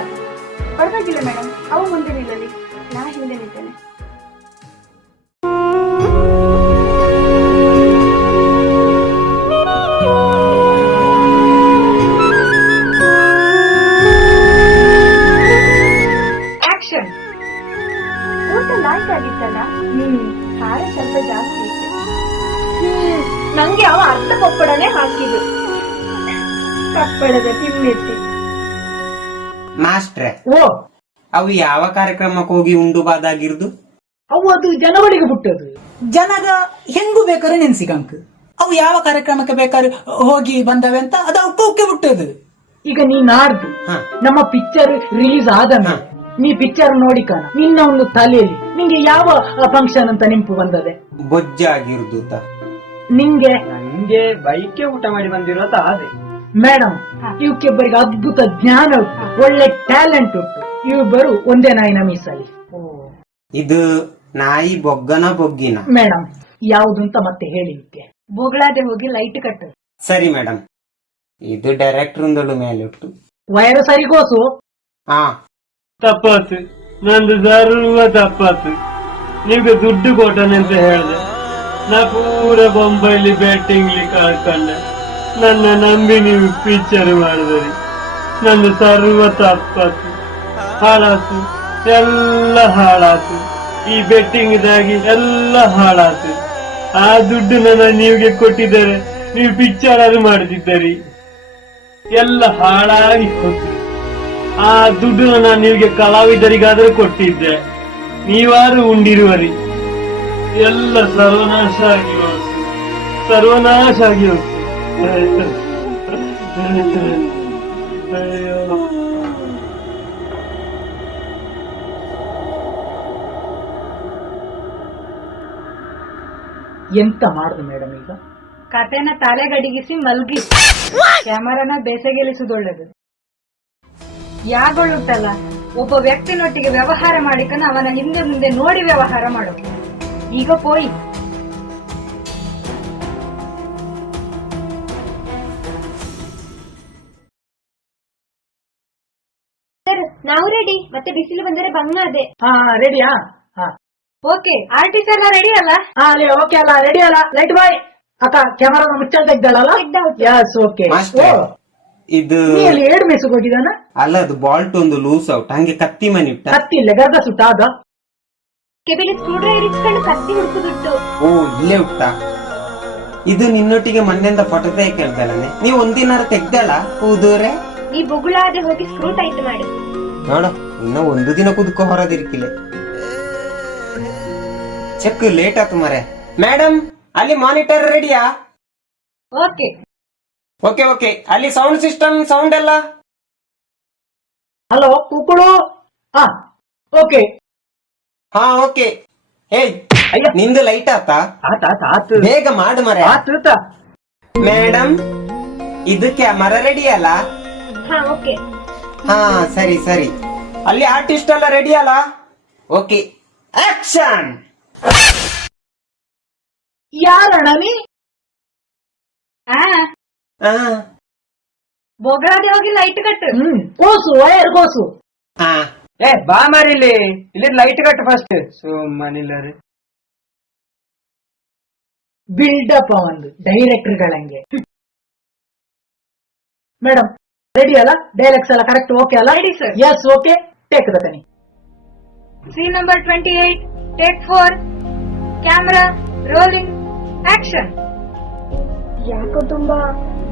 ಪರವಾಗಿಲ್ಲ ಮೇಡಮ್, ಅವು ಮುಂದೆ ನಿಲ್ಲಲಿ, ನಾ ಹಿಂದೆ ನಿಲ್ತೇನೆ. ಹಾಕಿದ್ರು ಕಪ್ಪಳದ ತಿಮ್ಮೆತ್ತಿ. ಮಾಸ್ಟ್ರೆ ಓ ಅವು ಯಾವ ಕಾರ್ಯಕ್ರಮಕ್ಕೆ ಹೋಗಿ ಉಂಡು ಬಾದಾಗಿರ್ದು? ಅವು ಅದು ಜನಗಳಿಗೆ ಬಿಟ್ಟದು. ಜನಗ ಹೆಂಗು ಬೇಕಾದ್ರೆ ನೆನ್ಸಿಕಂಕ್ ಅವು ಯಾವ ಕಾರ್ಯಕ್ರಮಕ್ಕೆ ಬೇಕಾದ್ರೆ ಹೋಗಿ ಬಂದವೆ ಅಂತ ಅದು ಅವಕ್ಕೆ ಬಿಟ್ಟದು. ಈಗ ನೀ ನಾಡ್ದು ಹ. ನಮ್ಮ ಪಿಕ್ಚರ್ ರಿಲೀಸ್ ಆದ ಮೇಲೆ ನೀ ಪಿಕ್ಚರ್ ನೋಡಿಕಣ ನಿನ್ನ ಒಂದು ತಲೆಯಲ್ಲಿ ನಿಂಗೆ ಯಾವ ಫಂಕ್ಷನ್ ಅಂತ ನೆನಪು ಬಂದದೆ? ಬೊಜ್ಜಾಗಿರ್ದು ನಿಂಗೆ ನಂಗೆ ಬೈಕೆ ಊಟ ಮಾಡಿ ಬಂದಿರೋದು ಆದ್ರೆ ಮೇಡಮ್ ಇವಕ್ಕಿಬ್ಬರಿಗೆ ಅದ್ಭುತ ಜ್ಞಾನ ಉಂಟು, ಒಳ್ಳೆ ಟ್ಯಾಲೆಂಟ್ ಉಂಟು. ಇವ್ರು ಒಂದೇ ನಾಯಿನ ಮೀಸಲಿ. ಇದು ನಾಯಿ ಬೊಗ್ಗನ ಬೊಗ್ಗಿನ? ಮೇಡಮ್ ಯಾವ್ದು ಅಂತ ಮತ್ತೆ ಹೇಳಿ. ಬೊಗಳಾದೆ ಹೋಗಿ ಲೈಟ್ ಕಟ್ಟು. ಸರಿ ಮೇಡಮ್. ಇದು ಡೈರೆಕ್ಟರ್ ಮೇಲೆ ಉಂಟು. ವೈರು ಸರಿಗೋಸು. ಹಾ ತಪ್ಪಾತು, ನಂದು ಸರ್ವ ತಪ್ಪಾತು. ನಿಮ್ಗೆ ದುಡ್ಡು ಕೊಟ್ಟನೆ ಅಂತ ಹೇಳ್ದೆ, ನಾ ಪೂರ ಬೊಂಬೈಲಿ ಬ್ಯಾಟಿಂಗ್ಲಿ ಕಳ್ಕೊಂಡೆ. ನನ್ನ ನಂಬಿ ನೀವು ಪಿಕ್ಚರ್ ಮಾಡಿದ್ರಿ, ನಂದು ಸರ್ವ ತಪ್ಪಾತು, ಹಾಳಾತು, ಎಲ್ಲ ಹಾಳಾತು. ಈ ಬೆಟ್ಟಿಂಗ್ ದಾಗಿ ಎಲ್ಲ ಹಾಳಾತು. ಆ ದುಡ್ಡು ನನ್ನ ನೀವಿಗೆ ಕೊಟ್ಟಿದ್ದಾರೆ, ನೀವು ಪಿಕ್ಚರ್ ಅದು ಮಾಡ್ತಿದ್ದೀರಿ, ಎಲ್ಲ ಹಾಳಾಗಿ ಹೋಯ್ತು. ಆ ದುಡ್ಡು ನಾನು ನೀವಿಗೆ ಕಲಾವಿದರಿಗಾದ್ರೂ ಕೊಟ್ಟಿದ್ದೆ, ನೀವಾರು ಉಂಡಿರುವರಿ. ಎಲ್ಲ ಸರ್ವನಾಶ ಆಗಿ ಹೋಯ್ತು, ಸರ್ವನಾಶ ಆಗಿ ಹೋಯ್ತು. ಅಯ್ಯೋ ಎಂತ ಮಾಡುದು ಮೇಡಮ್ ಈಗ? ಕತೆನ ತಲೆಗಡಿಗಿಸಿ ಮಲ್ಗಿ ಕ್ಯಾಮರಾನ ಬೇಸಗೆಲಿಸುದೊಳ್ಳೇದು. ಯಾಗೊಳ್ಳುತ್ತಲ್ಲ, ಒಬ್ಬ ವ್ಯಕ್ತಿನೊಟ್ಟಿಗೆ ವ್ಯವಹಾರ ಮಾಡಿಕನ ಅವನ ಹಿಂದೆ ಮುಂದೆ ನೋಡಿ ವ್ಯವಹಾರ ಮಾಡು. ಈಗ ಪೋಯಿ ಸರ್ ನಾವು ರೆಡಿ, ಮತ್ತೆ ಬಿಸಿಲು ಬಂದರೆ ಬಂಗ ಅದೇ. ಹಾ ರೆಡಿಯಾ? ಹಾ ಓಕೆ. ಆರ್ಟಿಸ್ಟ್ ಎಲ್ಲ ರೆಡಿ ಅಲ್ಲ? ಅಲ್ಲಿ ಓಕೆ ಅಲ್ಲ, ರೆಡಿ ಅಲ್ಲ? ಲೈಟ್ ಬಾಯ್ ಅಕ್ಕ ಕ್ಯಾಮರಾ ಮುಚ್ಚಲ್ ತೆಗ್ದಳಲ್ಲ? Yes okay. ಮಾಸ್ಟರ್ ಇದು ನೀ ಅಲ್ಲಿ 2 ಮೆಸ್ಸಿಗೆ ಹೋಗಿದಾನ? ಅಲ್ಲ, ಅದು ಬಾಲ್ಟ್ ಒಂದು ಲೂಸ್ ಔಟ್, ಹಂಗೆ ಕತ್ತಿ ಮನಿ ಇಟ್ಟ. ಕತ್ತಿಲ್ಲ, ಗರ್ದ ಸುಟ್ಟ ಆಗ. ಕೆಬಿಲಿ ಸ್ಕ್ರೂ ಡ್ರೈವರ್ ಇಟ್ಕೊಂಡು ಕತ್ತಿ ಹುಡುಕುದುಟ್ಟು. ಓ ಇಲ್ಲೇ ಉಂಟಾ? ಇದು ನಿನ್ನೊಟ್ಟಿಗೆ ಮೊನ್ನೆಂದ ಫೋಟೋ ಕೇಳ್ತಾಳೆ, ನೀವು ಒಂದಿನಾರ ತೆಗ್ದಳ ಕೂದೂರೆ? ನೀ ಬೊಗುಳಾದೆ ಹೋಗಿ ಸ್ಕ್ರೂ ಟೈಟ್ ಮಾಡು. ನೋಡ, ಇನ್ನ ಒಂದು ದಿನ ಕುದ್ಕೋ ಹೊರದಿರ್ಕಿಲ್ಲ. ಚೆಕ್ ಲೇಟ್ ಆತು ಮರೆ. ಮೇಡಮ್ ಅಲ್ಲಿ ಮಾನಿಟರ್ ರೆಡಿಯಾ? ಓಕೆ. Okay okay. ಅಲ್ಲಿ ಸೌಂಡ್ ಸಿಸ್ಟಮ್ ಸೌಂಡ್ ಎಲ್ಲ? ಹಲೋ ಕುಕ್ಕುಳು. ಹಾ ಓಕೆ. ಹಾ ಓಕೆ. ಹೇಯ್ ನಿಂದು ಲೈಟ್ ಆತಾ? ಬೇಗ ಮಾಡು ಮರೆ. ಮೇಡಮ್ ಇದು ಕ್ಯಾಮರಾ ರೆಡಿ ಅಲ್ಲ? ಹಾ ಓಕೆ. ಹಾ ಸರಿ ಸರಿ. ಅಲ್ಲಿ ಆರ್ಟಿಸ್ಟ್ ಎಲ್ಲ ರೆಡಿ ಅಲ್ಲ? Okay action. ಯಾರಣ್ಣ ನೀ? ಬೊಗಳಾದೆ ಹೋಗಿ ಲೈಟ್ ಕಟ್ಟು. ಕೋಸು ವೈರ್ ಕೋಸು. ಹಾ ಬಾ ಮಾರಿಲಿ, ಇಲ್ಲಿ ಲೈಟ್ ಕಟ್ಟು ಫಸ್ಟ್. ಸುಮ್ಮನಿಲ್ಲ ರೀ. ಬಿಲ್ಡಪ್ ಒಂದು ಡೈರೆಕ್ಟರ್ಗಳಂಗೆ. ಮೇಡಮ್ ರೆಡಿ ಅಲ್ಲ? ಡೈಲಾಗ್ಸ್ ಎಲ್ಲ ಕರೆಕ್ಟ್ ಓಕೆ ಅಲ್ಲ? Ready sir. Yes okay. Take the ಕನಿ. Scene number 28, take 4, camera rolling, action. ಯಾಕೋ ತುಂಬಾ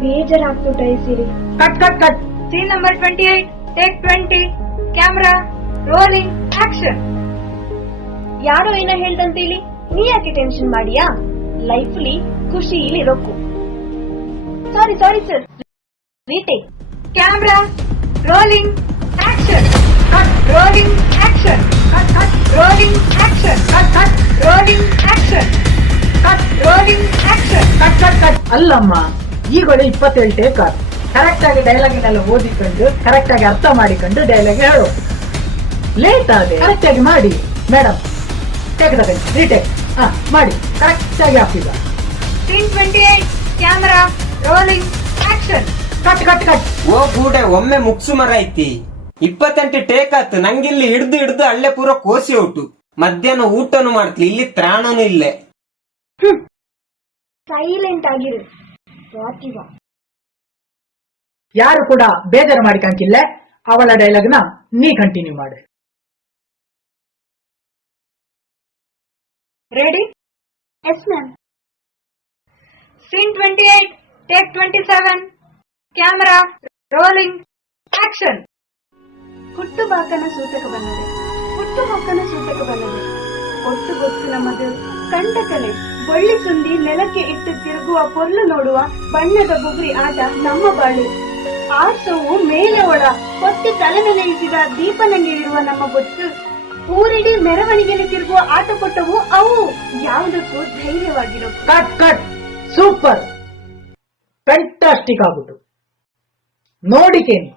ಬೇಜಾರಾಗ್ತುಟ ಈ ಸೀರೆ. Cut cut cut. Scene number 28, take 20, camera rolling, action. ಯಾರೋ ಏನೋ ಹೇಳ್ದಂತೆ ಇಲ್ಲಿ ನೀ ಯಾಕೆ ಟೆನ್ಷನ್ ಮಾಡಿಯಾ? ಲೈಫ್ಲಿ ಖುಷಿ ಇಲ್ಲಿ ರೊಕ್ಕು. Sorry sorry sir, retake. Camera rolling, action. Cut rolling, action. Cut cut rolling, action. Cut cut rolling, action. Cut rolling, action. Cut cut cut. ಅಲ್ಲಮ್ಮ, ಈಗಲೇ 27 ಟೇಕ್ ಆರ್. ಕರೆಕ್ಟ್ ಆಗಿ ಡೈಲಾಗಿನೆಲ್ಲ ಓದಿಕೊಂಡು ಕರೆಕ್ಟ್ ಆಗಿ ಅರ್ಥ ಮಾಡಿಕೊಂಡು ಡೈಲಾಗ್ ಹೇಳು. ಲೇಟ್ ಆಗಿ ಕರೆಕ್ಟ್ ಆಗಿ ಮಾಡಿ. ಮೇಡಮ್ ಟೇಕ್ ದ ಕನಿ, ರೀಟೇಕ್. ಹಾ ಮಾಡಿ, ಕರೆಕ್ಟ್ ಆಗಿ ಹಾಕಿದ. Scene 28, camera rolling, action. Cut cut cut. ಓ ಗೂಡೆ, ಒಮ್ಮೆ ಮುಗ್ಸು ಮರ ಐತಿ. 28 ಟೇಕ್ ಆತು. ನಂಗಿಲ್ಲಿ ಹಿಡ್ದು ಅಲ್ಲೇ ಪೂರ ಕೋಸಿ ಔಟು. ಮಧ್ಯಾಹ್ನ ಊಟನು ಮಾಡ್ತಿ, ಇಲ್ಲಿ ತ್ರಾಣನು ಇಲ್ಲೇ. ಸೈಲೆಂಟ್ ಆಗಿರು. ವಾಕಿವ ಯಾರು ಕೂಡ ಬೇಜಾರು ಮಾಡಿಕಂಕಿಲ್ಲ. ಅವಳ ಡೈಲಾಗ್ನ ನೀ ಕಂಟಿನ್ಯೂ ಮಾಡು. Ready? Yes ma'am. Scene 28, take 27 camera rolling action. ಹುಟ್ಟು ಬಾಕನ ಸೂತಕ ಬನ್ನದೆ, ಹುಟ್ಟು ಹೊಕ್ಕನ ಸೂತಕ ಬನ್ನದೆ, ಒಟ್ಟು ಗೊತ್ತು ನಮ್ಮದು ಕಂಡ ಕಲೆ, ಬಳ್ಳಿ ಸುಂದಿ ನೆಲಕ್ಕೆ ಇಟ್ಟು ತಿರುಗುವ ಪೊರ್ಲು ನೋಡುವ ಬಣ್ಣದ ಬುಗುರಿ ಆಟ ನಮ್ಮ ಬಾಳು. ಆಸವು ಮೇಲೆ ಒಳ ಕೊತ್ತಿ ತಲೆ ಮೇಲೆ ಇಸಿದ ದೀಪನಂಗಿರುವ ನಮ್ಮ ಗೊತ್ತು. ಊರಿಡೀ ಮೆರವಣಿಗೆಯಲ್ಲಿ ತಿರುಗುವ ಆಟ ಕೊಟ್ಟವು ಅವು, ಯಾವುದಕ್ಕೂ ಧೈರ್ಯವಾಗಿರೋ. ಕಟ್ ಕಟ್, ಸೂಪರ್, ಫ್ಯಾಂಟಾಸ್ಟಿಕ್ ಆಗ್ಬಿಟ್ಟು. ನೋಡಿಕೇನಿ,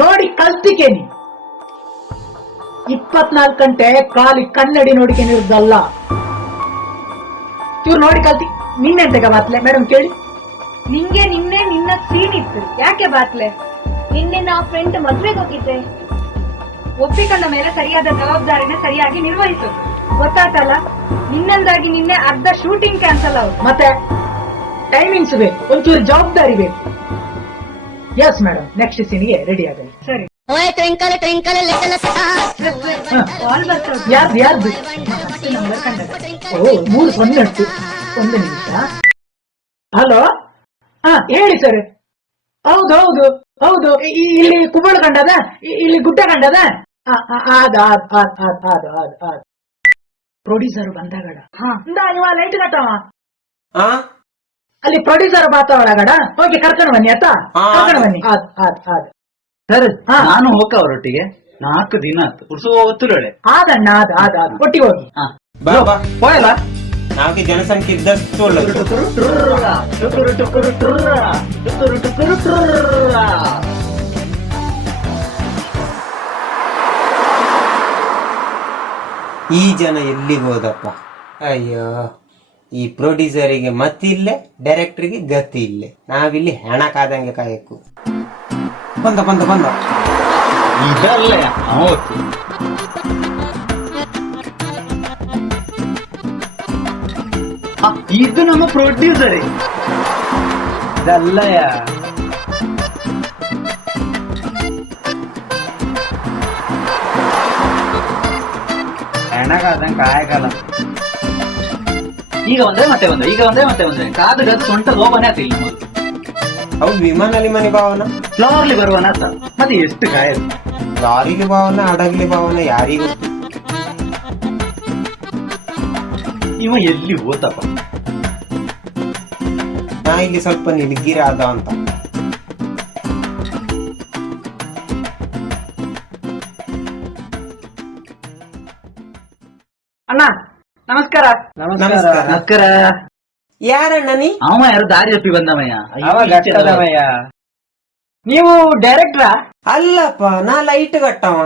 ನೋಡಿ ಕಲ್ತಿಕೇನಿ. 24 ಗಂಟೆ ಖಾಲಿ ಕನ್ನಡಿ ನೋಡಿಕೇನಿರುದಲ್ಲ. ಇವ್ರು ನೋಡಿ ಕಲ್ತಿ. ನಿನ್ನೆಂತಗ ಬಾತ್ಲೆ ಮೇಡಮ್ ಕೇಳಿ. ನಿಂಗೆ ನಿನ್ನೆ ನಿನ್ನ ಸೀನ್ ಇತ್ತು, ಯಾಕೆ ಬಾತ್ಲೆ? ನಿನ್ನೆ ನಾ ಫ್ರೆಂಡ್ ಮದ್ವೆಗೆ ಹೋಗಿದ್ದೆ. ಒಪ್ಪಿಕೊಂಡ ಮೇಲೆ ಸರಿಯಾದ ಜವಾಬ್ದಾರಿನ ಸರಿಯಾಗಿ ನಿರ್ವಹಿಸು. ಗೊತ್ತಾತಲ್ಲ, ನಿನ್ನಂದಾಗಿ ನಿನ್ನೆ ಅರ್ಧ ಶೂಟಿಂಗ್ ಕ್ಯಾನ್ಸಲ್ ಆಗುತ್ತೆ. ಮತ್ತೆ ಟೈಮಿಂಗ್ಸ್ ಬೇಕು, ಒಂಚೂರು ಜವಾಬ್ದಾರಿ ಬೇಕು. ಎಸ್ ಮೇಡಮ್, ನೆಕ್ಸ್ಟ್ ಸೀನ್ಗೆ ರೆಡಿ ಆಗಲಿ. ಸರಿ, ಯಾರ್ದು ಯಾರ್ದು? ಓ, 3-0 ಉಂಟು. ಒಂದು ನಿಮಿಷ. ಹಲೋ, ಹಾ ಹೇಳಿ ಸರ್. ಹೌದು ಹೌದು ಹೌದು, ಇಲ್ಲಿ ಕುಬ್ಬಳ ಕಂಡದ, ಇಲ್ಲಿ ಗುಡ್ಡ ಕಂಡದ. ಪ್ರೊಡ್ಯೂಸರ್ ಬಂದಾಗಡ ಇವ ಲೈಟ್ ಕಟ್ಟವ. ಅಲ್ಲಿ ಪ್ರೊಡ್ಯೂಸರ್ ಬಾತವಳಗಡ, ಹೋಗಿ ಕರ್ಕೊಂಡು ಬನ್ನಿ ಆಯ್ತಾ, ಕರ್ಕೊಂಡು ಬನ್ನಿ. ಸರ್ ನಾನು ಹೋಗ ಅವರೊಟ್ಟಿಗೆ 4 ದಿನ ಆಯ್ತು, ಉಡ್ಸುವ ಹೊತ್ತುಳೆ ಆದಣ್ಣ ಆದ ಒಟ್ಟಿಗೆ ಹೋಗಿ. ಹೋಯಲ್ಲ, ನಾಲ್ಕು ಜನಸಂಖ್ಯೆ ಇದ್ದಷ್ಟು ಒಳ್ಳೆದು. ಈ ಜನ ಎಲ್ಲಿಗೆ ಹೋದಪ್ಪ? ಅಯ್ಯೋ, ಈ ಪ್ರೊಡ್ಯೂಸರಿಗೆ ಮತಿ ಇಲ್ಲೇ, ಡೈರೆಕ್ಟರ್ಗೆ ಗತಿ ಇಲ್ಲೇ. ನಾವಿಲ್ಲಿ ಹೆಣ ಕಾದಂಗೆ ಕಾಯಕು. ಬಂದ ಬಂದ ಬಂದ ಇದಲ್ಲ ಹೌದು. ಇದು ನಮ್ಮ ಪ್ರೊಡ್ಯೂಸರ್ ಇದಲ್ಲಯ. ಹೆಣಗಾದಂಗ ಕಾಯಕಾಲ. ಈಗ ಒಂದೇ ಮತ್ತೆ ಒಂದೇ, ಈಗ ಒಂದೇ ಮತ್ತೆ ಒಂದೇ. ಕಾದು ಗದ್ದು ಸೊಂಟ ಲೋಬನೇ ಆತ ಇಲ್ಲಿ ನಮ್ಮದು. ಅವು ವಿಮಾನಲ್ಲಿ ಮನೆ ಭಾವನ, ಫ್ಲವರ್ಲಿ ಬರುವನ ಆತ. ಮತ್ತೆ ಎಷ್ಟು ಕಾಯಲು? ಲಾರಿಲಿ ಭಾವನ, ಹಡಗ್ಲಿ ಭಾವನ, ಯಾರಿಗೂ. ಇವ ಎಲ್ಲಿ ಹೋತಪ್ಪ? ನಾ ಇಲ್ಲಿ ಸ್ವಲ್ಪ ನಿಲ್ಗಿರ ಆದ ಅಂತ. ಅಣ್ಣ ನಮಸ್ಕಾರ. ನಮಸ್ಕಾರ. ಯಾರಣ್ಣ ನೀ? ಅವ ಯಾರು ದಾರಿ ತಪ್ಪಿ ಬಂದವಯ್ಯ. ನೀವು ಡೈರೆಕ್ಟ್ರಾ? ಅಲ್ಲಪ್ಪ, ನಾ ಲೈಟ್ ಕಟ್ಟವ.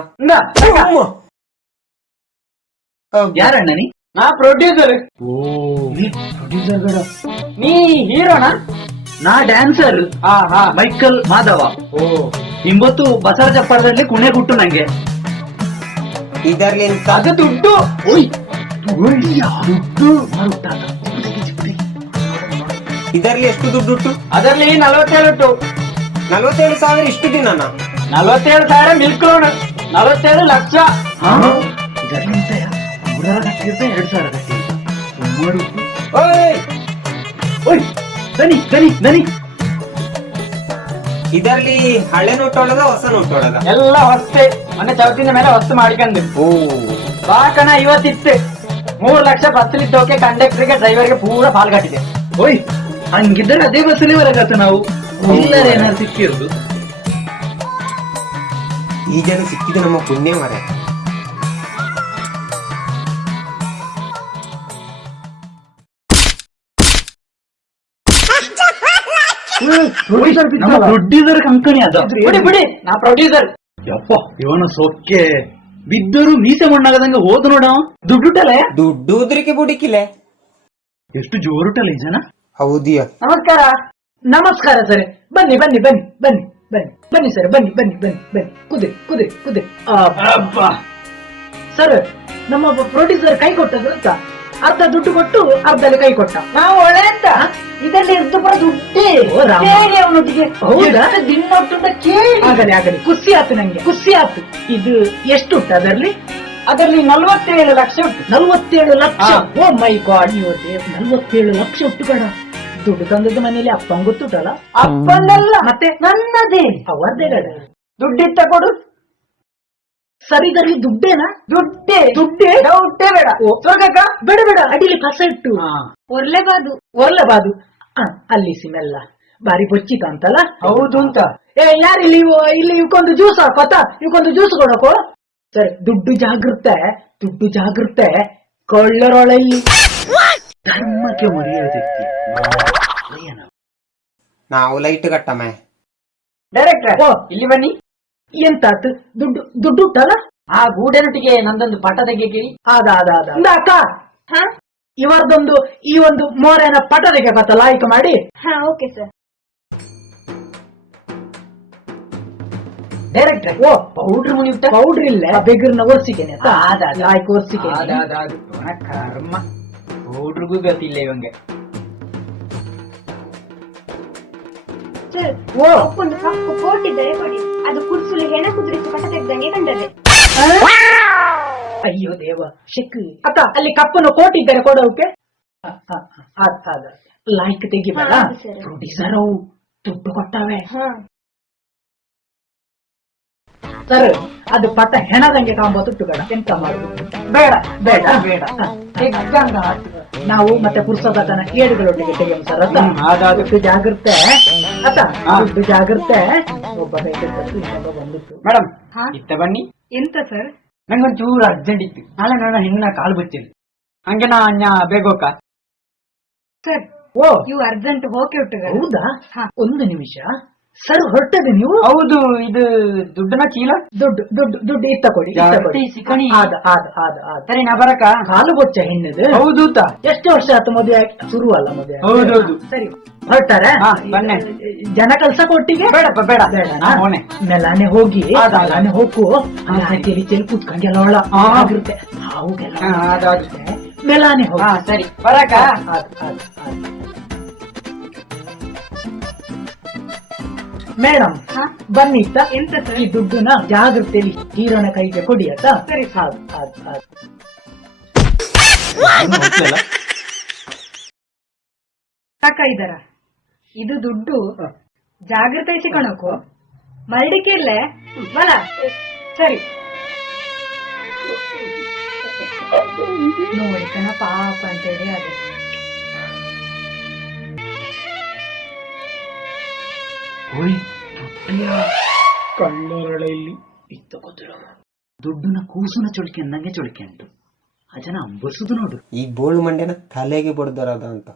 ಯಾರಣ್ಣ ನೀ? ನಾ ಪ್ರೊಡ್ಯೂಸರ್. ನೀ ಹೀರೋನಾ? ನಾ ಡ್ಯಾನ್ಸರ್. ಮೈಕಲ್ ಮಾಧವ. ಇಂಬತ್ತು ಬಸರ ಚಪ್ಪರದಲ್ಲಿ ಕುಣೆ ಗುಟ್ಟು ನಂಗೆ. ಇದರ್ಲಿ ಅದು ದುಡ್ಡು. ಇದರ್ಲಿ ಎಷ್ಟು ದುಡ್ಡು ಉಂಟು? ಅದರಲ್ಲಿ 47 ಉಂಟು. 47,000 ಇಷ್ಟು ದಿನ? 47,000 ಮಿಲ್ಕ್ ಲೋನ್, 47 ಲಕ್ಷ. ಇದರಿಂದ 2,000 ಕಟ್ಟಿ. ದನಿ ದನಿ ದನಿ. ಇದರಲ್ಲಿ ಹಳೆ ನೋಟ್ ಹೊಡದ, ಹೊಸ ನೋಟ್ ಹೊಡದ? ಎಲ್ಲ ಹೊಸ್ತೆ. ಮೊನ್ನೆ ಚೌತಿನ ಮೇಲೆ ಹೊಸ್ತು ಮಾಡಿಕೊಂಡು. ಬಾಕಣ ಇವತ್ತಿತ್ತೆ 3 ಲಕ್ಷ ಬಸ್ಲಿದ್ದೋಕೆ ಕಂಡಕ್ಟರ್ಗೆ ಡ್ರೈವರ್ಗೆ ಪೂರ ಪಾಲ್ ಕಟ್ಟಿದೆ. ಓಯ್, ಹಂಗಿದ್ರೆ ಅದೇ ಬಸ್ಸಲ್ಲಿ ಬರಗತ್ತ ನಾವು. ಇಲ್ಲರ ಏನಾದ್ರು ಸಿಕ್ಕಿರುದು. ಈ ಜನ ಸಿಕ್ಕಿದ ನಮ್ಮ ಪುಣ್ಯ ಮರ. ಪ್ರೊಡ್ಯೂಸರ್ ಕಂಪನಿ ಅದ. ಬಿಡಿ ಬಿಡಿ, ನಾ ಪ್ರೊಡ್ಯೂಸರ್. ಯಪ್ಪ, ಇವನ ಸೊಕ್ಕೆ ಬಿದ್ದರು ಮೀಸೆ ಮಣ್ಣಾಗದಂಗ ಹೋದ ನೋಡ. ದುಡ್ಡುಟಲೆ ದುಡ್ಡು ಉದ್ರಿಕೆ ಬುಡಿಕಿಲೆ. ಎಷ್ಟು ಜೋರುಟಲ್ಲ ಈ ಜನ. ಹೌದಿಯ? ನಮಸ್ಕಾರ. ನಮಸ್ಕಾರ ಸರ್. ಬನ್ನಿ ಬನ್ನಿ ಬನ್ನಿ ಬನ್ನಿ ಬನ್ನಿ ಬನ್ನಿ ಸರ್, ಬನ್ನಿ ಬನ್ನಿ ಬನ್ನಿ ಬನ್ನಿ. ಕುದುರೆ ಕುದುರೆ ಕುದುರೆ. ಸರ್, ನಮ್ಮ ಪ್ರೊಡ್ಯೂಸರ್ ಕೈ ಕೊಟ್ಟದ್ದು ಅಂತ. ಅರ್ಧ ದುಡ್ಡು ಕೊಟ್ಟು ಅರ್ಧಲ್ಲಿ ಕೈ ಕೊಟ್ಟ. ನಾವು ಒಳ್ಳೆ ಅಂತ ಇದರಲ್ಲಿ ಇರ್ದು ಬರೋ ದುಡ್ಡೇ ಕೇಳಿ ಅವನೊಟ್ಟಿಗೆ. ಹೌದಾ? ದಿನೊಟ್ಟು ಕೇಳಿ. ಆಗಲಿ ಆಗಲಿ, ಖುಷಿ ಆಯ್ತು ನಂಗೆ, ಖುಷಿ ಆಯ್ತು. ಇದು ಎಷ್ಟು ಉಂಟು ಅದರಲ್ಲಿ? ಅದರಲ್ಲಿ 47 ಲಕ್ಷ ಉಂಟು. 47 ಲಕ್ಷ? ಓ ಮೈ ಗಾಡ್, ನೀವು 47 ಲಕ್ಷ ಉಂಟು ಕಡ. ದುಡ್ಡು ತಂದದ್ದು ಮನೇಲಿ ಅಪ್ಪಂಗ್ ಗೊತ್ತುಂಟಲ್ಲ. ಅಪ್ಪಂದಲ್ಲ ಮತ್ತೆ ನನ್ನದೇ. ಅವರದೇ ಗಡ. ದುಡ್ಡಿತ್ತ ಕೊಡು. ಸರಿ ಇದರಲ್ಲಿ ದುಡ್ಡೇನಾ? ದುಡ್ಡೇ ದುಡ್ಡೇ? ಡೌಟೇ ಬೇಡ. ಓ, ಸ್ವರ್ಗಕ್ಕ ಬೇಡ ಬೇಡ, ಅಡಿಲಿ ಕಸ ಇಟ್ಟು ಒರ್ಲೇಬಾದು. ಒರ್ಲಬಾದು. ಅಲ್ಲಿ ಸಿಮೆಲ್ಲ ಬಾರಿ ಬೊಚ್ಚಿತ ಅಂತಲ್ಲ. ಹೌದು ಅಂತ. ಯಾರು ಇಲ್ಲಿ ಇವಕ್ಕೊಂದು ಜ್ಯೂಸ್ ಹಾಕೋತ, ಇವಕ್ಕೊಂದು ಜ್ಯೂಸ್ ಕೊಡಕೋ. ಸರಿ, ದುಡ್ಡು ಜಾಗೃತೆ ಕೊಳ್ಳರೊಳಲ್ಲಿ ಧರ್ಮಕ್ಕೆ ಮರೆಯೋದಕ್ಕೆ ನಾವು ಲೈಟ್ ಕಟ್ಟಮ್ಮ. ಡೈರೆಕ್ಟರ್ ಓ. ಇಲ್ಲಿ ಬನ್ನಿ. ಎಂತಾತು? ದುಡ್ಡು ಉಂಟಲ್ಲ? ಆ ಗೂಡನೊಟ್ಟಿಗೆ ನಂದೊಂದು ಪಟ ತೆಗೆಯಿರಿ. ಅದ ಅಕ್ಕ, ಹಾ ಇವರದೊಂದು ಈ ಒಂದು ಮೋರೆನ ಪಟ ತೆಗೆಯಕತ್ತ ಲಾಯ್ಕ ಮಾಡಿ. ಹಾ ಓಕೆ ಸರ್. ಡೈರೆಕ್ಟರ್ ಓ, ಪೌಡ್ರ್ ಮುನಿ ಉಂಟ? ಪೌಡ್ರ್ ಇಲ್ಲ, ಬೆಗರ್ನ ಒರ್ಸಿಕೇನೆ ಅದ. ಲಾಯ್ಕ ಒರ್ಸಿಕೇನೆ. ಕರ್ಮ ಪೌಡ್ರಿಗೂ ಗೊತ್ತಿಲ್ಲ ಇವಂಗೆ. ಸರ್ ಓ, ಒಂದು ಕಪ್ಪು ಕೋಟಿದ್ದರೆ ಕೊಡಿ. ಅದು ಕುರ್ಸುಲಿ ಹೆಣ ಕುದುರಿಸಿ ಪಟ ತೆಗ್ದಂಗೆ ಕಂಡರೆ. ಅಯ್ಯೋ ದೇವ, ಶೆಕ್ ಅಕ್ಕ, ಅಲ್ಲಿ ಕಪ್ಪನ್ನು ಕೋಟಿದ್ದಾರೆ ಕೊಡೋಕೆ. ಅದ ಲಾಯ್ಕ್ ತೆಗಿಬೇಡ. ಹಾ, ಸರಿ. ಪ್ರೊಡ್ಯೂಸರ್ ಅವು ದುಡ್ಡು ಕೊಟ್ಟಾವೆ. ಹಾ ಸರ್, ಅದು ಪಟ ಹೆಣದಂಗೆ ಕಾಂಬೋದುಟ್ಟು ಬೇಡ. ಎಂತ ಮಾಡುದು? ಬೇಡ ಬೇಡ ಬೇಡ. ತೆಗ್ಗಂಗ ನಾವು ಮತ್ತೆ ಪುರ್ಸೋದತನ ಏಡುಗಳೊಟ್ಟಿಗೆ ತೆಗೆಯೋಣ ಸರ್. ದುಡ್ಡು ಜಾಗ್ರತೆ ಅತ್ತ, ದುಡ್ಡು ಜಾಗ್ರತೆ. ಒಬ್ಬ ಬೇಕಿತ್ತು, ಇನ್ನೊಬ್ಬ ಬಂದಿತ್ತು. ಮೇಡಮ್ ಹಾ? ಇತ್ತ ಬನ್ನಿ. ಎಂತ ಸರ್? ನಂಗೊಂಚೂರು ಅರ್ಜೆಂಟ್ ಇತ್ತು. ನಾಳೆ ನನ್ನ ಹೆಣ್ಣ ಕಾಲು ಬಿಡ್ತೀನಿ. ಹಂಗೆ ನಾ ಬೇಗೋಕ. ಸರ್ ಓ, ಇವು ಅರ್ಜೆಂಟ್ ಹೋಗಿ ಉಂಟು. ಹೌದಾ? ಹಾ. ಒಂದು ನಿಮಿಷ ಸರ್, ಹೊರಟದೆ ನೀವು? ಹೌದು, ಇದು ದುಡ್ಡನ ಚೀಲ. ದುಡ್ಡು ಇತ್ತ ಕೊಡಿ. ಜಾಗೃತಿ ಸಿಕ್ಕಣಿ. ಆದ ಸರಿ ನಾ ಬರಕ. ಕಾಲು ಬೊಚ್ಚ ಹೆಣ್ಣದು. ಹೌದು ತಾ. ಎಷ್ಟು ವರ್ಷ ಆಯ್ತು ಮದುವೆ ಆಗಿ? ಶುರು ಅಲ್ಲ ಮದುವೆ. ಹೌದೌದು. ಸರಿ, ಹೊರಟಾರೆ ಹಾ, ಬನ್ನಿ. ಜನ ಕಲ್ಸ ಕೊಟ್ಟಿಗೆ ಬೇಡಪ್ಪ ಬೇಡ. ಬೇಡನಾ? ಹೋನೆ. ಮೆಲಾನೆ ಹೋಗಿ ಆದ. ಮೆಲಾನೆ ಹೋಗು. ಹಾ, ಸರಿ. ಚೆಲಿ ಕುತ್ಕೊಂಡೆಲ್ಲ ಒಳ ಹಾ. ಆಗಿರುತ್ತೆ. ಹಾವುಗೆಲ್ಲ ಹಾ, ಅದು. ಮೆಲಾನೆ ಹೋಗಿ. ಹಾ ಸರಿ ಬರಕ. ಮೇಡಮ್ ಹಾ? ಬನ್ನಿ ಇತ್ತ. ಎಂತ ಸರ್? ಈ ದುಡ್ಡನ್ನ ಜಾಗ್ರತೆಯಲ್ಲಿ ಹೀರೋನ ಕೈಗೆ ಕೊಡಿ ಆಯ್ತಾ? ಸರಿ. ಸಾಕ ಇದ್ದಾರ. ಇದು ದುಡ್ಡು ಜಾಗ್ರತೆ ಸಿಗೋಣಕು ಮರಡಿಕೆ ಇಲ್ಲೇ ಬಲ. ಸರಿ ನೋಡಿ ಕಣ ಪಾಪ ಅಂತೇಳಿ ಅದೇ. ಕಣ್ಣೊರಳಲ್ಲಿ ಇತ್ತ ಗೊತ್ತಿರ ದುಡ್ಡನ್ನ ಕೂಸುನ ಚೊಳಿಕೆ ಅಂದಂಗೆ ಚೊಳಿಕೆ ಉಂಟು. ಆ ಜನ ಅಂಬರ್ಸುದು ನೋಡು. ಈ ಬೋಳ್ ಮಂಡ್ಯನ ತಲೆಗೆ ಬಡ್ದಾರದ ಅಂತ.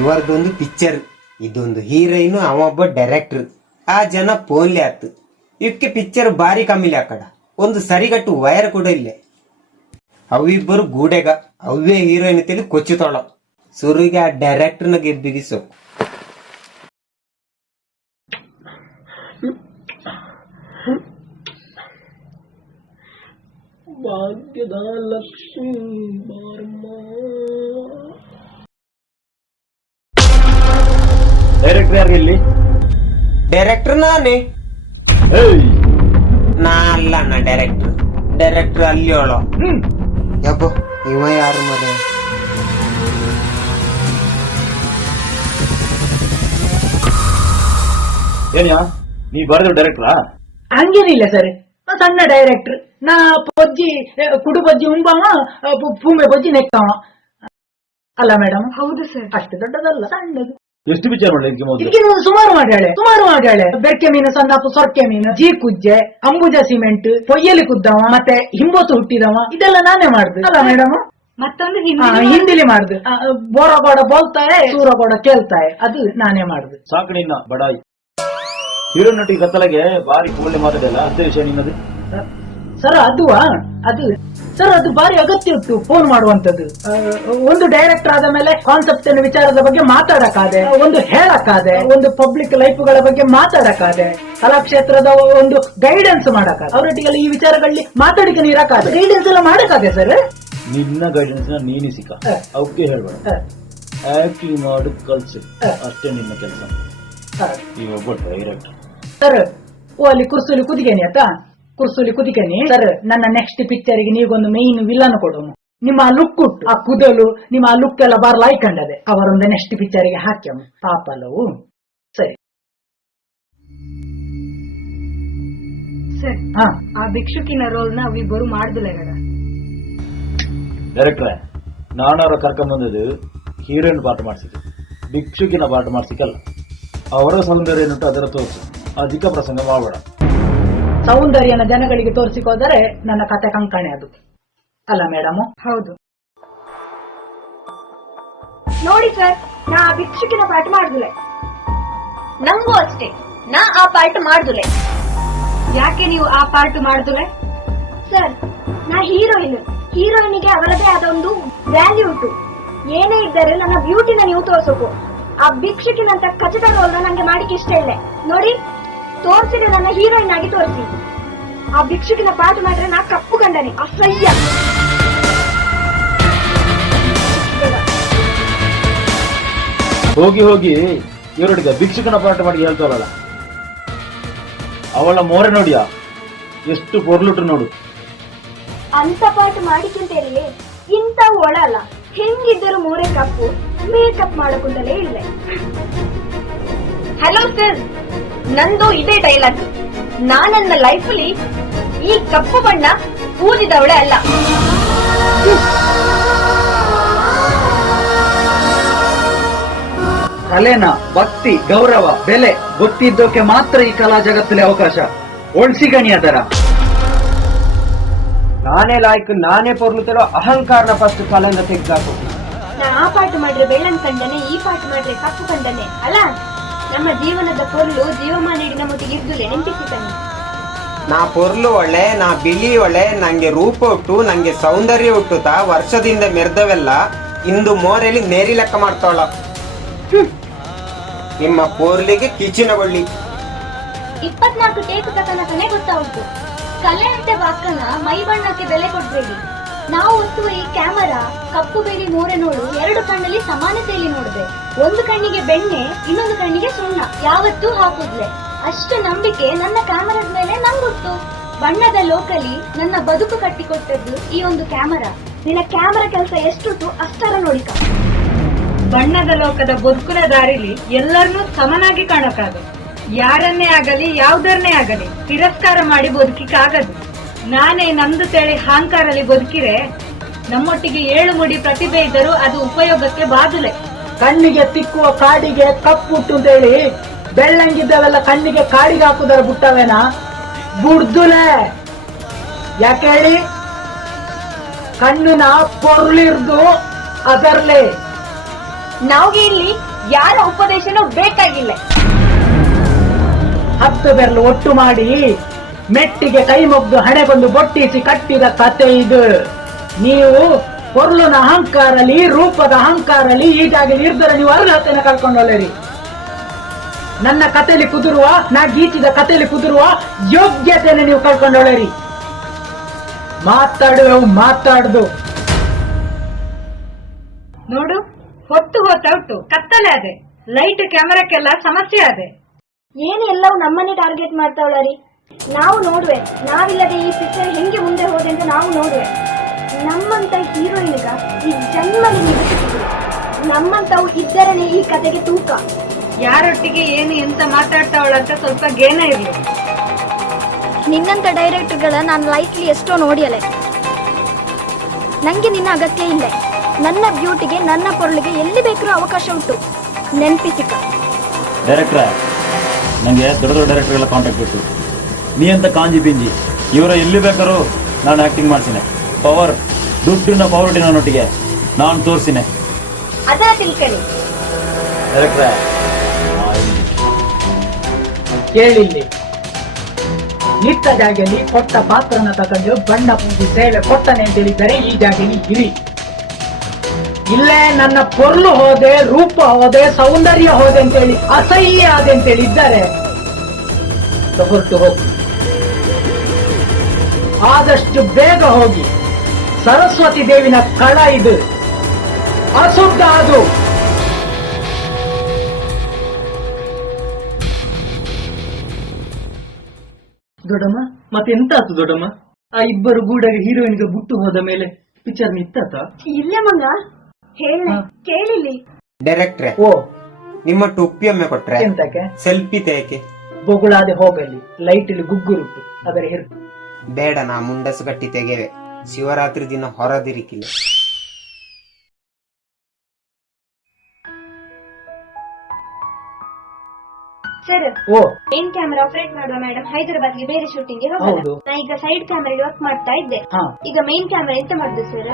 ಇವರದೊಂದು ಪಿಕ್ಚರ್, ಇದೊಂದು ಹೀರೋಯಿನ್, ಅವೊಬ್ಬ ಡೈರೆಕ್ಟರ್. ಆ ಜನ ಫೋನ್ಲಿ ಆತು. ಇವಕ್ಕೆ ಪಿಕ್ಚರ್ ಬಾರಿ ಕಮ್ಮಿಲಿ ಹಾಕಡ. ಒಂದು ಸರಿಗಟ್ಟು ವೈರ್ ಕೂಡ ಇಲ್ಲೇ. ಅವಿಬ್ಬರು ಗೂಡೆಗ, ಅವೇ ಹೀರೋಯಿನ್ ತಲೆ ಕೊಚ್ಚುತ್ತಾಳ. ಸುರುಗೆ ಆ ಡೈರೆಕ್ಟರ್ನ ಗೆಬ್ಬಿಗಿಸೋ. ಭಾಗ್ಯದ ಲಕ್ಷ್ಮೀ ಬಾರಮ್ಮ. ಡೈರೆಕ್ಟರ್ ಯಾರು ಇಲ್ಲಿ? ಡೈರೆಕ್ಟರ್ ನಾನೇ. ನಾ ಅಲ್ಲ ಅಣ್ಣ ಡೈರೆಕ್ಟರ್ ಅಲ್ಲಿ ಅವಳು. ಯಬ್ಬ, ಇವ ಯಾರು ಮನೆ? ಏನ್ಯಾ ನೀ ಬರೆದ ಡೈರೆಕ್ಟರಾ? ಹಂಗೇನಿಲ್ಲ ಸರ್, ಸಣ್ಣ ಡೈರೆಕ್ಟರ್. ನಾ ಪೊಜ್ಜಿ ಕುಡು ಬಜ್ಜಿ ಉಂಬವ, ಪೂಮೆ ಬಜ್ಜಿ ನೆಕ್ತಾವ ಅಲ್ಲ ಮೇಡಮ್? ಹೌದು ಸರ್. ಅಷ್ಟು ದೊಡ್ಡದಲ್ಲ, ಸಣ್ಣದು. ಎಷ್ಟು ವಿಚಾರ ಮಾಡ್ಲಿಕ್ಕೆ ಮೊದಲು? ಇದಕ್ಕೆ ಸುಮಾರು ಮಾಡ್ಯಾಳೆ. ಬೆರ್ಕೆ ಮೀನು, ಸಂದಾಪು, ಸೊರ್ಕೆ ಮೀನು, ಜೀ ಕುಜ್ಜೆ, ಅಂಬುಜ ಸಿಮೆಂಟ್, ಪೊಯ್ಯಲಿ ಕುದ್ದವ, ಮತ್ತೆ ಹಿಂಬೊತ್ತು ಹುಟ್ಟಿದವ, ಇದೆಲ್ಲ ನಾನೇ ಮಾಡ್ದು ಅಲ್ಲ ಮೇಡಮ್? ಮತ್ತೊಂದು ಹಿಂದಿಲಿ ಮಾಡ್ದು. ಬೋರಗೋಡ ಬೋಲ್ತಾಳೆ, ಸೂರಗೋಡ ಕೇಳ್ತಾಳೆ, ಅದು ನಾನೇ ಮಾಡ್ದು. ಸಾಕು ನಿನ್ನ ಬಡಾಯಿ. ಹೀರೋ ನಟಿ ಕತ್ತಲೆಗೆ ಬಾರಿ ಕೂಡಲೇ ಮಾತಾಡಲ್ಲ, ಅದೇ ವಿಷಯ ನಿನ್ನದು. ಸರ್ ಅದು ಸರ್ ಅದು ಬಾರಿ ಅಗತ್ಯ ಇತ್ತು ಫೋನ್ ಮಾಡುವಂತದ್ದು. ಒಂದು ಡೈರೆಕ್ಟರ್ ಆದ ಮೇಲೆ ಕಾನ್ಸೆಪ್ಟ್ ವಿಚಾರದ ಬಗ್ಗೆ ಮಾತಾಡಕ್ಕಾದೆ, ಒಂದು ಹೇಳಕ್ಕಾದೆ, ಒಂದು ಪಬ್ಲಿಕ್ ಲೈಫ್ ಗಳ ಬಗ್ಗೆ ಮಾತಾಡಕ್ಕಾದೆ, ಕಲಾಕ್ಷೇತ್ರದ ಒಂದು ಗೈಡೆನ್ಸ್ ಮಾಡಕ್ಕಾದೆ, ಅವರೊಟ್ಟಿಗೆಲ್ಲ ಈ ವಿಚಾರಗಳಲ್ಲಿ ಮಾತಾಡಿಕೆ ಇರಕ್ಕಾದೆ, ಗೈಡೆನ್ಸ್ ಎಲ್ಲ ಮಾಡಕ್ಕಾದೆ ಸರ್. ನಿನ್ನ ಗೈಡೆನ್ಸ್ ನೀನು ಸಿಕ್ಕ ಅವಕ್ಕೆ ಹೇಳ್ಬೇಡ, ಆಕ್ಟಿಂಗ್ ಮಾಡು ಕಲ್ಸು, ಅಷ್ಟೇ ನಿನ್ನ ಕೆಲಸ. ಈ ಒಬ್ಬ ಡೈರೆಕ್ಟರ್ ಸರ್ ಅಲ್ಲಿ ಕುರ್ಸುಲಿ ಕುದಿಗೇನಿ ಆತ, ಕುರ್ಸುಲಿ ಕುದಿಕೇನಿ ಸರ್. ನನ್ನ ನೆಕ್ಸ್ಟ್ ಪಿಕ್ಚರ್ಗೆ ನೀಗೊಂದು ಮೇನ್ ವಿಲನ್ ಕೊಡೋನು. ನಿಮ್ಮ ಆ ಲುಕ್ ಉಂಟು, ಆ ಕುದಲು, ನಿಮ್ಮ ಆ ಲುಕ್ ಎಲ್ಲ ಬಾರ್ ಲೈಕಂಡದೆ, ಅವರೊಂದು ನೆಕ್ಸ್ಟ್ ಪಿಕ್ಚರ್ಗೆ ಹಾಕ್ಯಮ ಪಾಪಲ್ಲವು. ಸರಿ ಸರ್, ಆ ಭಿಕ್ಷುಕಿನ ರೋಲ್ ನ ಅವಿಬ್ಬರು ಮಾಡ್ದಿಲ್ಲ ಗಡ. ಡೈರೆಕ್ಟ್ರೆ, ನಾನವ್ರ ಕರ್ಕೊಂಬಂದದ್ದು ಹೀರೋಯಿನ್ ಪಾಠ ಮಾಡಿಸಿದ್ದು, ಭಿಕ್ಷುಕಿನ ಪಾಠ ಮಾಡಿಸಿಕಲ್ಲ. ಅವರ ಸೌಂದರ್ಯ ಏನುಂಟು ಅದರ ತೋರಿಸು, ಅಧಿಕ ಪ್ರಸಂಗ ಮಾಡಬೇಡ. ಸೌಂದರ್ಯನ ಜನಗಳಿಗೆ ತೋರಿಸಿಕೋದರೆ ನನ್ನ ಕತೆ ಕಂಕಣೆ ಅದು ಅಲ್ಲ ಮೇಡಮ್? ಹೌದು. ನೋಡಿ ಸರ್, ನಾ ಆ ಭಿಕ್ಷುಕಿನ ಪಾಠ ಮಾಡ್ದುಲೆ. ನಂಗೂ ಅಷ್ಟೇ, ನಾ ಆ ಪಾಠ ಮಾಡ್ದುಲೆ. ಯಾಕೆ ನೀವು ಆ ಪಾರ್ಟ್ ಮಾಡ್ದುಲೆ? ಸರ್, ನಾ ಹೀರೋಯಿನ್ಗೆ ಅವರದೇ ಆದ ಒಂದು ವ್ಯಾಲ್ಯೂ ಉಂಟು. ಏನೇ ಇದ್ದರೆ ನನ್ನ ಬ್ಯೂಟಿನ ನೀವು ತೋರ್ಸೋಕು. ಆ ಭಿಕ್ಷುಕಿನಂತ ಖಚಿತ ರೋಲ್ನ ನಂಗೆ ಮಾಡಿಕ್ಕೆ ಇಷ್ಟ ಇಲ್ಲ. ನೋಡಿ, ತೋರಿಸಿದ್ರೆ ನನ್ನ ಹೀರೋಯಿನ್ ಆಗಿ ತೋರಿಸಿ. ಆ ಭಿಕ್ಷುಕಿನ ಪಾಠ ಮಾಡಿದ್ರೆ ನಾ ಕಪ್ಪು ಗಂಡನೆ, ಅಸಹ್ಯ. ಹೋಗಿ ಇವರೊಟ್ಟಿಗೆ ಭಿಕ್ಷುಕನ ಪಾಠ ಮಾಡಿ ಹೇಳ್ತಾರಲ್ಲ, ಅವಳ ಮೋರೆ ನೋಡಿಯಾ ಎಷ್ಟು ಪೊರ್ಲುಟ್ರು ನೋಡು. ಅಂತ ಪಾಠ ಮಾಡಿಕ್ಕಿಂತೇಳಿ ಇಂತ ಒಳಲ್ಲ, ಹೆಂಗಿದ್ದರು ಮೂರೆ ಕಪ್ಪು ಮೇಕಪ್ ಮಾಡಕುಂತಲೇ ಇಲ್ಲ. ಹಲೋ ಸರ್, ನಂದು ಇದೇ ಡೈಲಾಗ್. ನನ್ನ ಲೈಫಲ್ಲಿ ಈ ಕಪ್ಪು ಬಣ್ಣ ಊದಿದವಳೆ ಅಲ್ಲ. ಕಲೆನ ಭಕ್ತಿ ಗೌರವ ಬೆಲೆ ಗೊತ್ತಿದ್ದೋಕೆ ಮಾತ್ರ ಈ ಕಲಾ ಜಗತ್ತಲ್ಲಿ ಅವಕಾಶ. ಒಳ್ಸಿಗಣಿ ಅದರ ನಾನೇ ಲಾಯ್ಕ್ ನಾನೇ ಪೊರ್ಲುತ್ತಿರೋ ಅಹಂಕಾರನ ಫಸ್ಟ್ ಕಲೆಯಿಂದ ತೆಗ್ದಾಕು. ನಾ ಆ ಪಾಠ ಮಾಡ್ರೆ ಬೆಳ್ಳನ್ ಕಂಡನೆ, ಈ ಪಾಠ ಮಾಡ್ರೆ ಕಪ್ಪು ಕಂಡನೆ ಅಲ್ಲ. ನಮ್ಮ ಜೀವನದ ಪೊರ್ಲು ಜೀವಮಾನ ಇಡಿ ನಮ್ಮೊಟ್ಟಿಗೆ ಇರ್ದುಲೆ, ನೆನಪಿಸಿದ್ದಾನೆ. ನಾ ಪೊರ್ಲು ಒಳ್ಳೆ, ನಾ ಬಿಳಿ ಒಳ್ಳೆ, ನಂಗೆ ರೂಪ ಉಟ್ಟು, ನಂಗೆ ಸೌಂದರ್ಯ ಹುಟ್ಟುತ್ತ ವರ್ಷದಿಂದ ಮೆರೆದವೆಲ್ಲ ಇಂದು ಮೋರೆಲಿ ನೇರಿ ಲೆಕ್ಕ ಮಾಡ್ತಾವಳ. ನಿಮ್ಮ ಪೋರ್ಲಿಗೆ ಕಿಚಿನಗೊಳ್ಳಿ. 24 ಟೇಕ್ ತನಕನೇ ಗೊತ್ತಾಗುತ್ತು. ಕಲೆ ಅಂತೆ ವಾಕನ ಮೈ ಬಣ್ಣಕ್ಕೆ ಬೆಲೆ ಕೊಡ್ಬೇಡಿ. ನಾವು ಒತ್ತುವ ಈ ಕ್ಯಾಮರಾ ಕಪ್ಪು ಬಿಳಿ ಮೂರೆ ನೋಡು 2 ಕಣ್ಣಲ್ಲಿ ಸಮಾನತೆಯಲ್ಲಿ ನೋಡಿದೆ. ಒಂದು ಕಣ್ಣಿಗೆ ಬೆಣ್ಣೆ, ಇನ್ನೊಂದು ಕಣ್ಣಿಗೆ ಸುಣ್ಣ ಯಾವತ್ತೂ ಹಾಕುದ್ಲೆ. ಅಷ್ಟು ನಂಬಿಕೆ ನನ್ನ ಕ್ಯಾಮರಾದ ಮೇಲೆ ನಂಗುತ್ತು. ಬಣ್ಣದ ಲೋಕಲಿ ನನ್ನ ಬದುಕು ಕಟ್ಟಿಕೊಟ್ಟದ್ದು ಈ ಒಂದು ಕ್ಯಾಮರಾ. ನಿನ್ನ ಕ್ಯಾಮರಾ ಕೆಲಸ ಎಷ್ಟುಂಟು ಅಷ್ಟರ ನೋಡಿಕ. ಬಣ್ಣದ ಲೋಕದ ಬದುಕಿನ ದಾರಿಲಿ ಎಲ್ಲರನ್ನೂ ಸಮನಾಗಿ ಕಾಣಕ್ಕಾಗದು. ಯಾರನ್ನೇ ಆಗಲಿ ಯಾವುದನ್ನೇ ಆಗಲಿ ತಿರಸ್ಕಾರ ಮಾಡಿ ಬದುಕಿಕ್ಕಾಗದು. ನಾನೇ ನಮ್ದು ತೇಳಿ ಅಹಂಕಾರಲ್ಲಿ ಬದುಕಿರೆ ನಮ್ಮೊಟ್ಟಿಗೆ 7 ಮುಡಿ ಪ್ರತಿಭೆ ಇದ್ದರೂ ಅದು ಉಪಯೋಗಕ್ಕೆ ಬಾದುಲೆ. ಕಣ್ಣಿಗೆ ತಿಕ್ಕುವ ಕಾಡಿಗೆ ಕಪ್ಪುಟ್ಟು ಅಂತೇಳಿ ಬೆಳ್ಳಂಗಿದ್ದವೆಲ್ಲ ಕಣ್ಣಿಗೆ ಕಾಡಿಗೆ ಹಾಕುದರ ಬಿಟ್ಟವೇನ ಬುಡ್ದುಲೆ. ಯಾಕೆ ಹೇಳಿ? ಕಣ್ಣಿನ ಪೊರ್ಲಿರ್ದು ಅದರ್ಲೆ. ನಾವ್ಗೆ ಇಲ್ಲಿ ಯಾರ ಉಪದೇಶನೂ ಬೇಕಾಗಿಲ್ಲ. 10 ಬೆರಳು ಒಟ್ಟು ಮಾಡಿ ಮೆಟ್ಟಿಗೆ ಕೈ ಮುಗ್ದು ಹಣೆಗೊಂದು ಬೊಟ್ಟಿಸಿ ಕಟ್ಟಿದ ಕತೆ ಇದು. ನೀವು ಪೊರ್ಲುನ ಅಹಂಕಾರಲಿ, ರೂಪದ ಅಹಂಕಾರಲಿ ಈಗಾಗಲೇ ಇರ್ದರೆ ನೀವು ಅರ್ಹತೆನ ಕಳ್ಕೊಂಡೊಳ್ಳೆರಿ. ನನ್ನ ಕತೆಯಲ್ಲಿ ಕುದುರುವ, ನಾ ಗೀಚಿದ ಕತೆಯಲ್ಲಿ ಕುದುರುವ ಯೋಗ್ಯತೆಯನ್ನು ನೀವು ಕಳ್ಕೊಂಡೊಳ್ಳೆರಿ. ಮಾತಾಡುದು ನೋಡು, ಹೊತ್ತು ಹೊತ್ತು ಕತ್ತಲೆ ಅದೆ, ಲೈಟ್ ಕ್ಯಾಮರಾಕ್ಕೆಲ್ಲ ಸಮಸ್ಯೆ ಅದೆ. ಏನು ಎಲ್ಲವೂ ನಮ್ಮನ್ನೇ ಟಾರ್ಗೆಟ್ ಮಾಡ್ತಾವಳರಿ. ನಾವು ನೋಡುವೆ, ನಾವಿಲ್ಲದೆ ಈ ಪಿಕ್ಚರ್ ಹೆಂಗೆ ಮುಂದೆ ಹೋದೆ ಅಂತ ನಾವು ನೋಡುವೆ. ನಮ್ಮಂತ ಹೀರೋಯಿನ್ಗ ಈ ಜನ್ಮಲ್ಲಿ ನಿಲ್ಲಿಸಿದ್ರು. ನಮ್ಮಂತವು ಇದ್ದರನೇ ಈ ಕತೆಗೆ ತೂಕ. ಯಾರೊಟ್ಟಿಗೆ ಏನು ಎಂತ ಮಾತಾಡ್ತಾವಳಂತ ಸ್ವಲ್ಪ ಗೇನ ಇರ್ಲಿ. ನಿನ್ನಂತ ಡೈರೆಕ್ಟರ್ಗಳ ನಾನು ಲೈಫ್ಲಿ ಎಷ್ಟೋ ನೋಡಿಯಲೆ. ನಂಗೆ ನಿನ್ನ ಅಗತ್ಯ ಇಲ್ಲ. ನನ್ನ ಬ್ಯೂಟಿಗೆ, ನನ್ನ ಪೊರ್ಲಿಗೆ ಎಲ್ಲಿ ಬೇಕಾದ್ರೂ ಅವಕಾಶ ಉಂಟು, ನೆನ್ಪಿಸಿಕ. ಡೈರೆಕ್ಟ್ರೆ, ನನಗೆ ದೊಡ್ಡ ದೊಡ್ಡ ಡೈರೆಕ್ಟರ್ಗಳ ಕಾಂಟ್ಯಾಕ್ಟ್ ಇತ್ತು. ನೀ ಅಂತ ಕಾಂಜಿ ಪಿಂಜಿ ಇವರ ಎಲ್ಲಿ ಬೇಕಾದ್ರೂ ನಾನು ಆಕ್ಟಿಂಗ್ ಮಾಡ್ಸಿನೆ. ಪವರ್ ದುಡ್ಡಿನ ಪವರ್ಟಿ ನನ್ನೊಟ್ಟಿಗೆ ನಾನು ತೋರಿಸಿನೆ. ಅದಾ ತಿಳ್ಕೊಳ್ಳಿ ಡೈರೆಕ್ಟ್ರೆ, ಕೇಳಿಲ್ಲಿ ನಿಂತ ಜಾಗೆಯಲ್ಲಿ ಕೊಟ್ಟ ಪಾತ್ರನ ತಗೊಂಡು ಬಣ್ಣ ಪೂಜಿ ಸೇವೆ ಕೊಟ್ಟನೆ ಅಂತ ಹೇಳಿದ್ದಾರೆ ಈ ಜಾಗೆಯಲ್ಲಿ ಇರಿ. ಇಲ್ಲೇ ನನ್ನ ಪೊರ್ಲು ಹೋದೆ, ರೂಪ ಹೋದೆ, ಸೌಂದರ್ಯ ಹೋದೆ ಅಂತೇಳಿ ಅಸಹ್ಯ ಆದೆ ಅಂತೇಳಿ ಇದ್ದಾರೆ ಹೊರಟು ಹೋಗಿ. ಆದಷ್ಟು ಬೇಗ ಹೋಗಿ. ಸರಸ್ವತಿ ದೇವಿನ ಕಳ ಇದು, ಅಶುದ್ಧ ಅದು. ದೊಡ್ಡಮ್ಮ ಮತ್ತೆಂತ ಆತು ದೊಡ್ಡಮ್ಮ? ಆ ಇಬ್ಬರು ಗೂಡಾಗಿ ಹೀರೋಯಿನ್ಗೆ ಬಿಟ್ಟು ಹೋದ ಮೇಲೆ ಪಿಕ್ಚರ್ ನಿಂತಾತ? ಇಲ್ಲ ಮಂಗ, ಹೇಳ ಕೇಳಿಲ್ಲಿ. ಡೈರೆಕ್ಟ್ರೆ, ಓ ನಿಮ್ಮ ಟೊಪ್ಪಿಯೊಮ್ಮೆ ಕೊಟ್ರೆ ಎಂತಕ್ಕೆ? ಸೆಲ್ಫಿ ತೇಕೆ ಬೊಗುಳಾದೆ ಹೋಗಲಿ, ಲೈಟ್ ಇಲ್ಲಿ ಗುಗ್ಗುರುಟ್ಟು ಅದರ ಹಿರ್ತು. ಬೇಡ, ನಾ ಮುಂಡಸು ಗಟ್ಟಿ ತೆಗೆವೆ. ಶಿವರಾತ್ರಿ ದಿನ ಹೊರದಿರಿಕಿಲ್ಲ. ಸರ್, ಓ ಮೇನ್ ಕ್ಯಾಮೆರಾ ಆಪರೇಟ್ ಮಾಡುವ ಮೇಡಮ್ ಹೈದರಾಬಾದ್ಗೆ ಬೇರೆ ಶೂಟಿಂಗ್ ಗೆ ಹೌದು. ಹೋಗಲ್ಲ. ನಾ ಈಗ ಸೈಡ್ ಕ್ಯಾಮೆರಾ ವರ್ಕ್ ಮಾಡ್ತಾ ಇದ್ದೆ. ಹಾ, ಈಗ ಮೇನ್ ಕ್ಯಾಮೆರಾ ಎಂತ ಮಾಡುದು ಸರ್?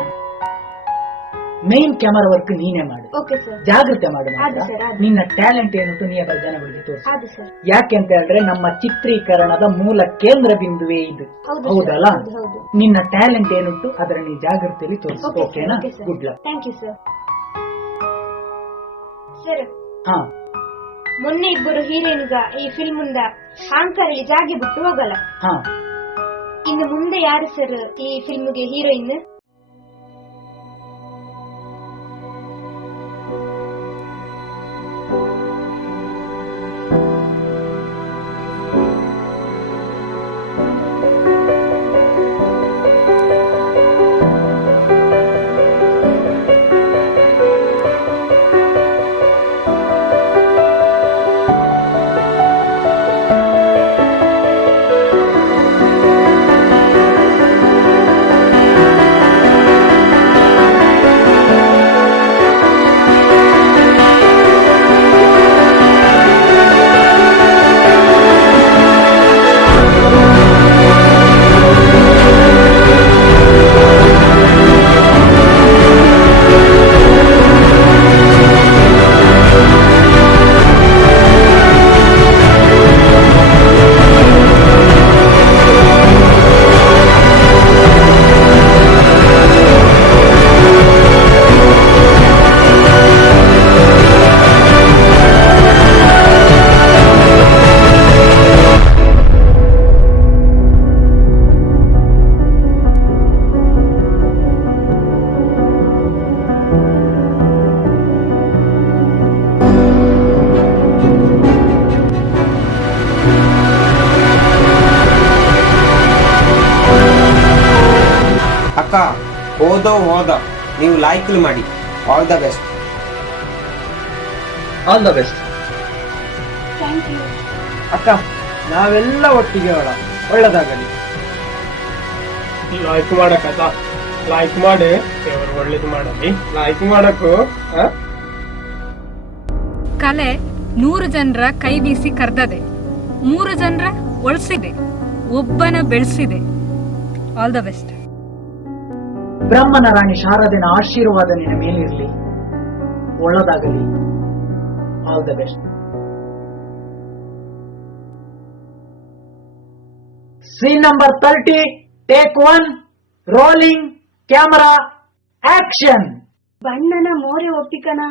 ಮೇನ್ ಕ್ಯಾಮರಾ ವರ್ಕ್ ನೀನೇ ಮಾಡು. Okay sir. ಜಾಗ್ರತೆ ಮಾಡು ಮಾತ್ರ. ಅದು ಸರ್, ಅದು. ನಿನ್ನ ಟ್ಯಾಲೆಂಟ್ ಏನುಂಟು ನೀ ಅದರ ಜನಗಳಿಗೆ ತೋರಿಸು. ಅದು ಸರ್. ಯಾಕೆ ಅಂತ ಹೇಳಿದ್ರೆ ನಮ್ಮ ಚಿತ್ರೀಕರಣದ ಮೂಲ ಕೇಂದ್ರ ಬಿಂದುವೇ ಇದು. ಹೌದು ಹೌದಲ್ಲ? ಹೌದು, ಹೌದು. ನಿನ್ನ ಟ್ಯಾಲೆಂಟ್ ಏನುಂಟು ಅದರ ನೀ ಜಾಗ್ರತೆಯಲ್ಲಿ ತೋರಿಸು. ಓಕೆ ಸರ್, ಓಕೆನಾ? Okay sir. Good luck. Thank you sir. Sir, ಹಾ, ಮೊನ್ನೆ ಇಬ್ಬರು ಹೀರೋಯಿನ್ಗ ಈ ಫಿಲ್ಮ್ ಇಂದ ಹಾಂಕರಲ್ಲಿ ಜಾಗೆ ಬಿಟ್ಟು ಹೋಗಲ್ಲ. ಹಾ, ಇನ್ನು ಮುಂದೆ ಯಾರು ಸರ್ ಈ ಫಿಲ್ಮ್ಗೆ ಹೀರೋಯಿನ್? ಅಕ್ಕ, ಹೋದ ನೀವು ಲೈಕ್ಲು ಮಾಡಿ. All the best. All the best. Thank you. ಅಕ್ಕ, ನಾವೆಲ್ಲ ಒಟ್ಟಿಗೆ ಒಳ್ಳೆದಾಗಲಿ. ಲೈಕ್ ಮಾಡಕ್ಕ, ಲೈಕ್ ಮಾಡಿ, ದೇವರು ಒಳ್ಳೇದು ಮಾಡಲಿ. ಲೈಕ್ ಮಾಡಕ್ಕೂ ಕಲೆ 100 ಜನರ ಕೈ ಬೀಸಿ ಕರ್ದದೆ, 3 ಜನರ ಒಳ್ಸಿದೆ, ಒಬ್ಬನ ಬೆಳೆಸಿದೆ. All the best. ಬ್ರಹ್ಮನ ರಾಣಿ ಶಾರದೆನ ಆಶೀರ್ವಾದ ನಿನ್ನ ಮೇಲಿರಲಿ. ಒಳ್ಳೆದಾಗಲಿ. All the best. Scene number 30, take 1, rolling camera, action. ಬಣ್ಣನ ಮೋರೆ ಒಪ್ಪಿಕನ,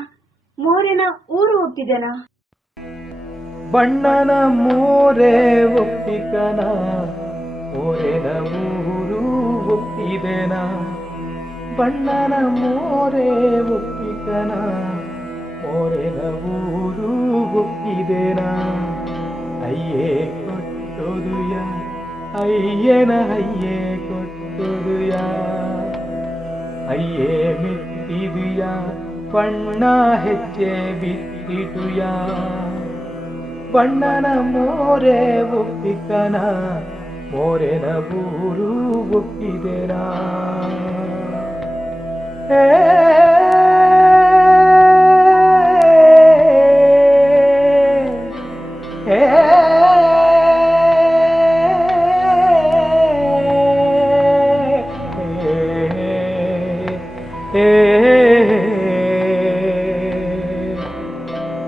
ಮೋರೆನ ಊರು ಒಪ್ಪಿದನ. ಬಣ್ಣನ ಮೋರೆ ಒಪ್ಪಿಕನ, ಮೋರೆನ ಊರು ಒಪ್ಪಿದೆನ. ಬಣ್ಣನ ಮೋರೆ ಒಪ್ಪಿಕನ, ಮೋರೆನ ಊರು ಒಪ್ಪಿದೆನ. ಅಯ್ಯೇ ಕೊಟ್ಟೊದುಯ, ಅಯ್ಯನ ಅಯ್ಯೇ ಕೊಟ್ಟೊದುಯ. ಅಯ್ಯೇ ಮಿತ್ತಿದುಯ, ಬಣ್ಣ ಹೆಜ್ಜೆ ಬಿತ್ತಿಟುಯ. ಬಣ್ಣನ ಮೋರೆ ಒಪ್ಪಿಕನ, ಮೋರೆನ ಊರು ಒಪ್ಪಿದೆನಾ.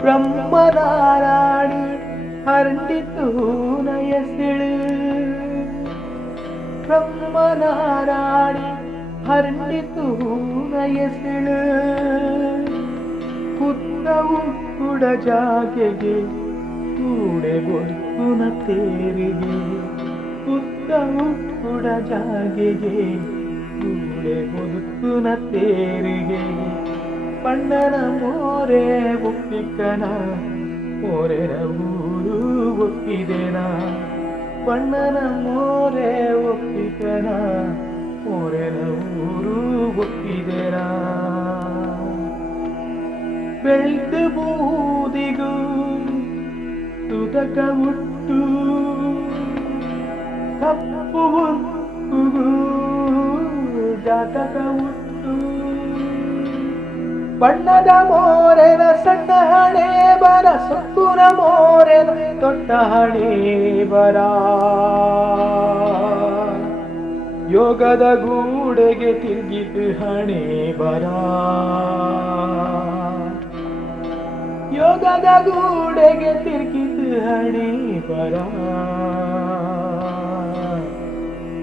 ಬ್ರಹ್ಮನಾರಾಯಣಿ ಹರಡಿತು ನಯಸಿಳು. ಮನಾರಾಣಿ ಹರಣಿತು ಹೂನ ಎಸಳು ಪುತ್ತವು ಕುಡ ಜಾಗೆಗೆ ಕೂಡೆ ಬದುಕುನ ತೇರಿಗೆ ಪುತ್ತವು ಕುಡ ಜಾಗೆಗೆ ಕೂಡೆ ಬದುಕುನ ತೇರಿಗೆ ಬಣ್ಣನ ಮೋರೆ ಒಪ್ಪಿಕನ ಮೋರೆನ ಊರು ಒಪ್ಪಿದೆನಾ ಬಣ್ಣನ ಮೋರೆ ಒಪ್ಪಿಕನ ಮೋರೆನ ಊರು ಒಪ್ಪಿದೆನಾ ಬೆಳ್ದು ಬೂದಿಗೂ ತುದಕ ಉಟ್ಟು ಕಪ್ಪು ಉಕ್ಕುಗೂ ಜಾತಕ ಉಟ್ಟು ಬಣ್ಣದ ಮೋರೆನ ಸಣ್ಣ ಹಣೆ ಬರ ಸುಕ್ಕುನ ಮೋರೆನ ದೊಡ್ಡ ಹಣೆ ಬರ ಯೋಗದ ಗೂಡೆಗೆ ತಿರುಗಿತು ಹಣೆ ಬರ ಯೋಗದ ಗೂಡೆಗೆ ತಿರುಗಿತು ಹಣೆ ಬರ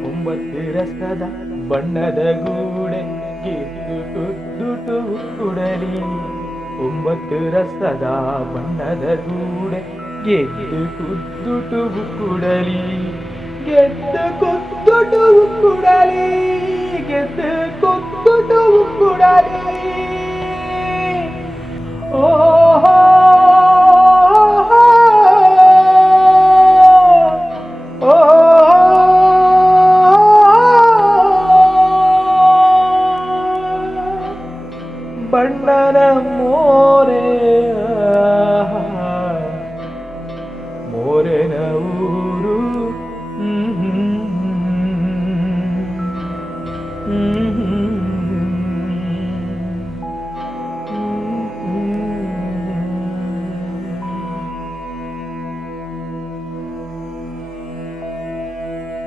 9 ರಸದ ಬಣ್ಣದ ಗೂಡೆ ಗೆದ್ದು ಕುದ್ದುಟು ಕುಡಲಿ 9 ರಸದ ಬಣ್ಣದ ಗೂಡೆ ಗೆದ್ದು ಕುದ್ದುಟು ಕುಡಲಿ ಗೆದ್ದು ಕುದ್ದುಟು ಕುಡಲಿ ಗೆದ್ದು ಕುದ್ದುಟು ಕುಡಲಿ ಓಹೋ ಬಣ್ಣನ ಮೋರೆ ಮೋರೆನ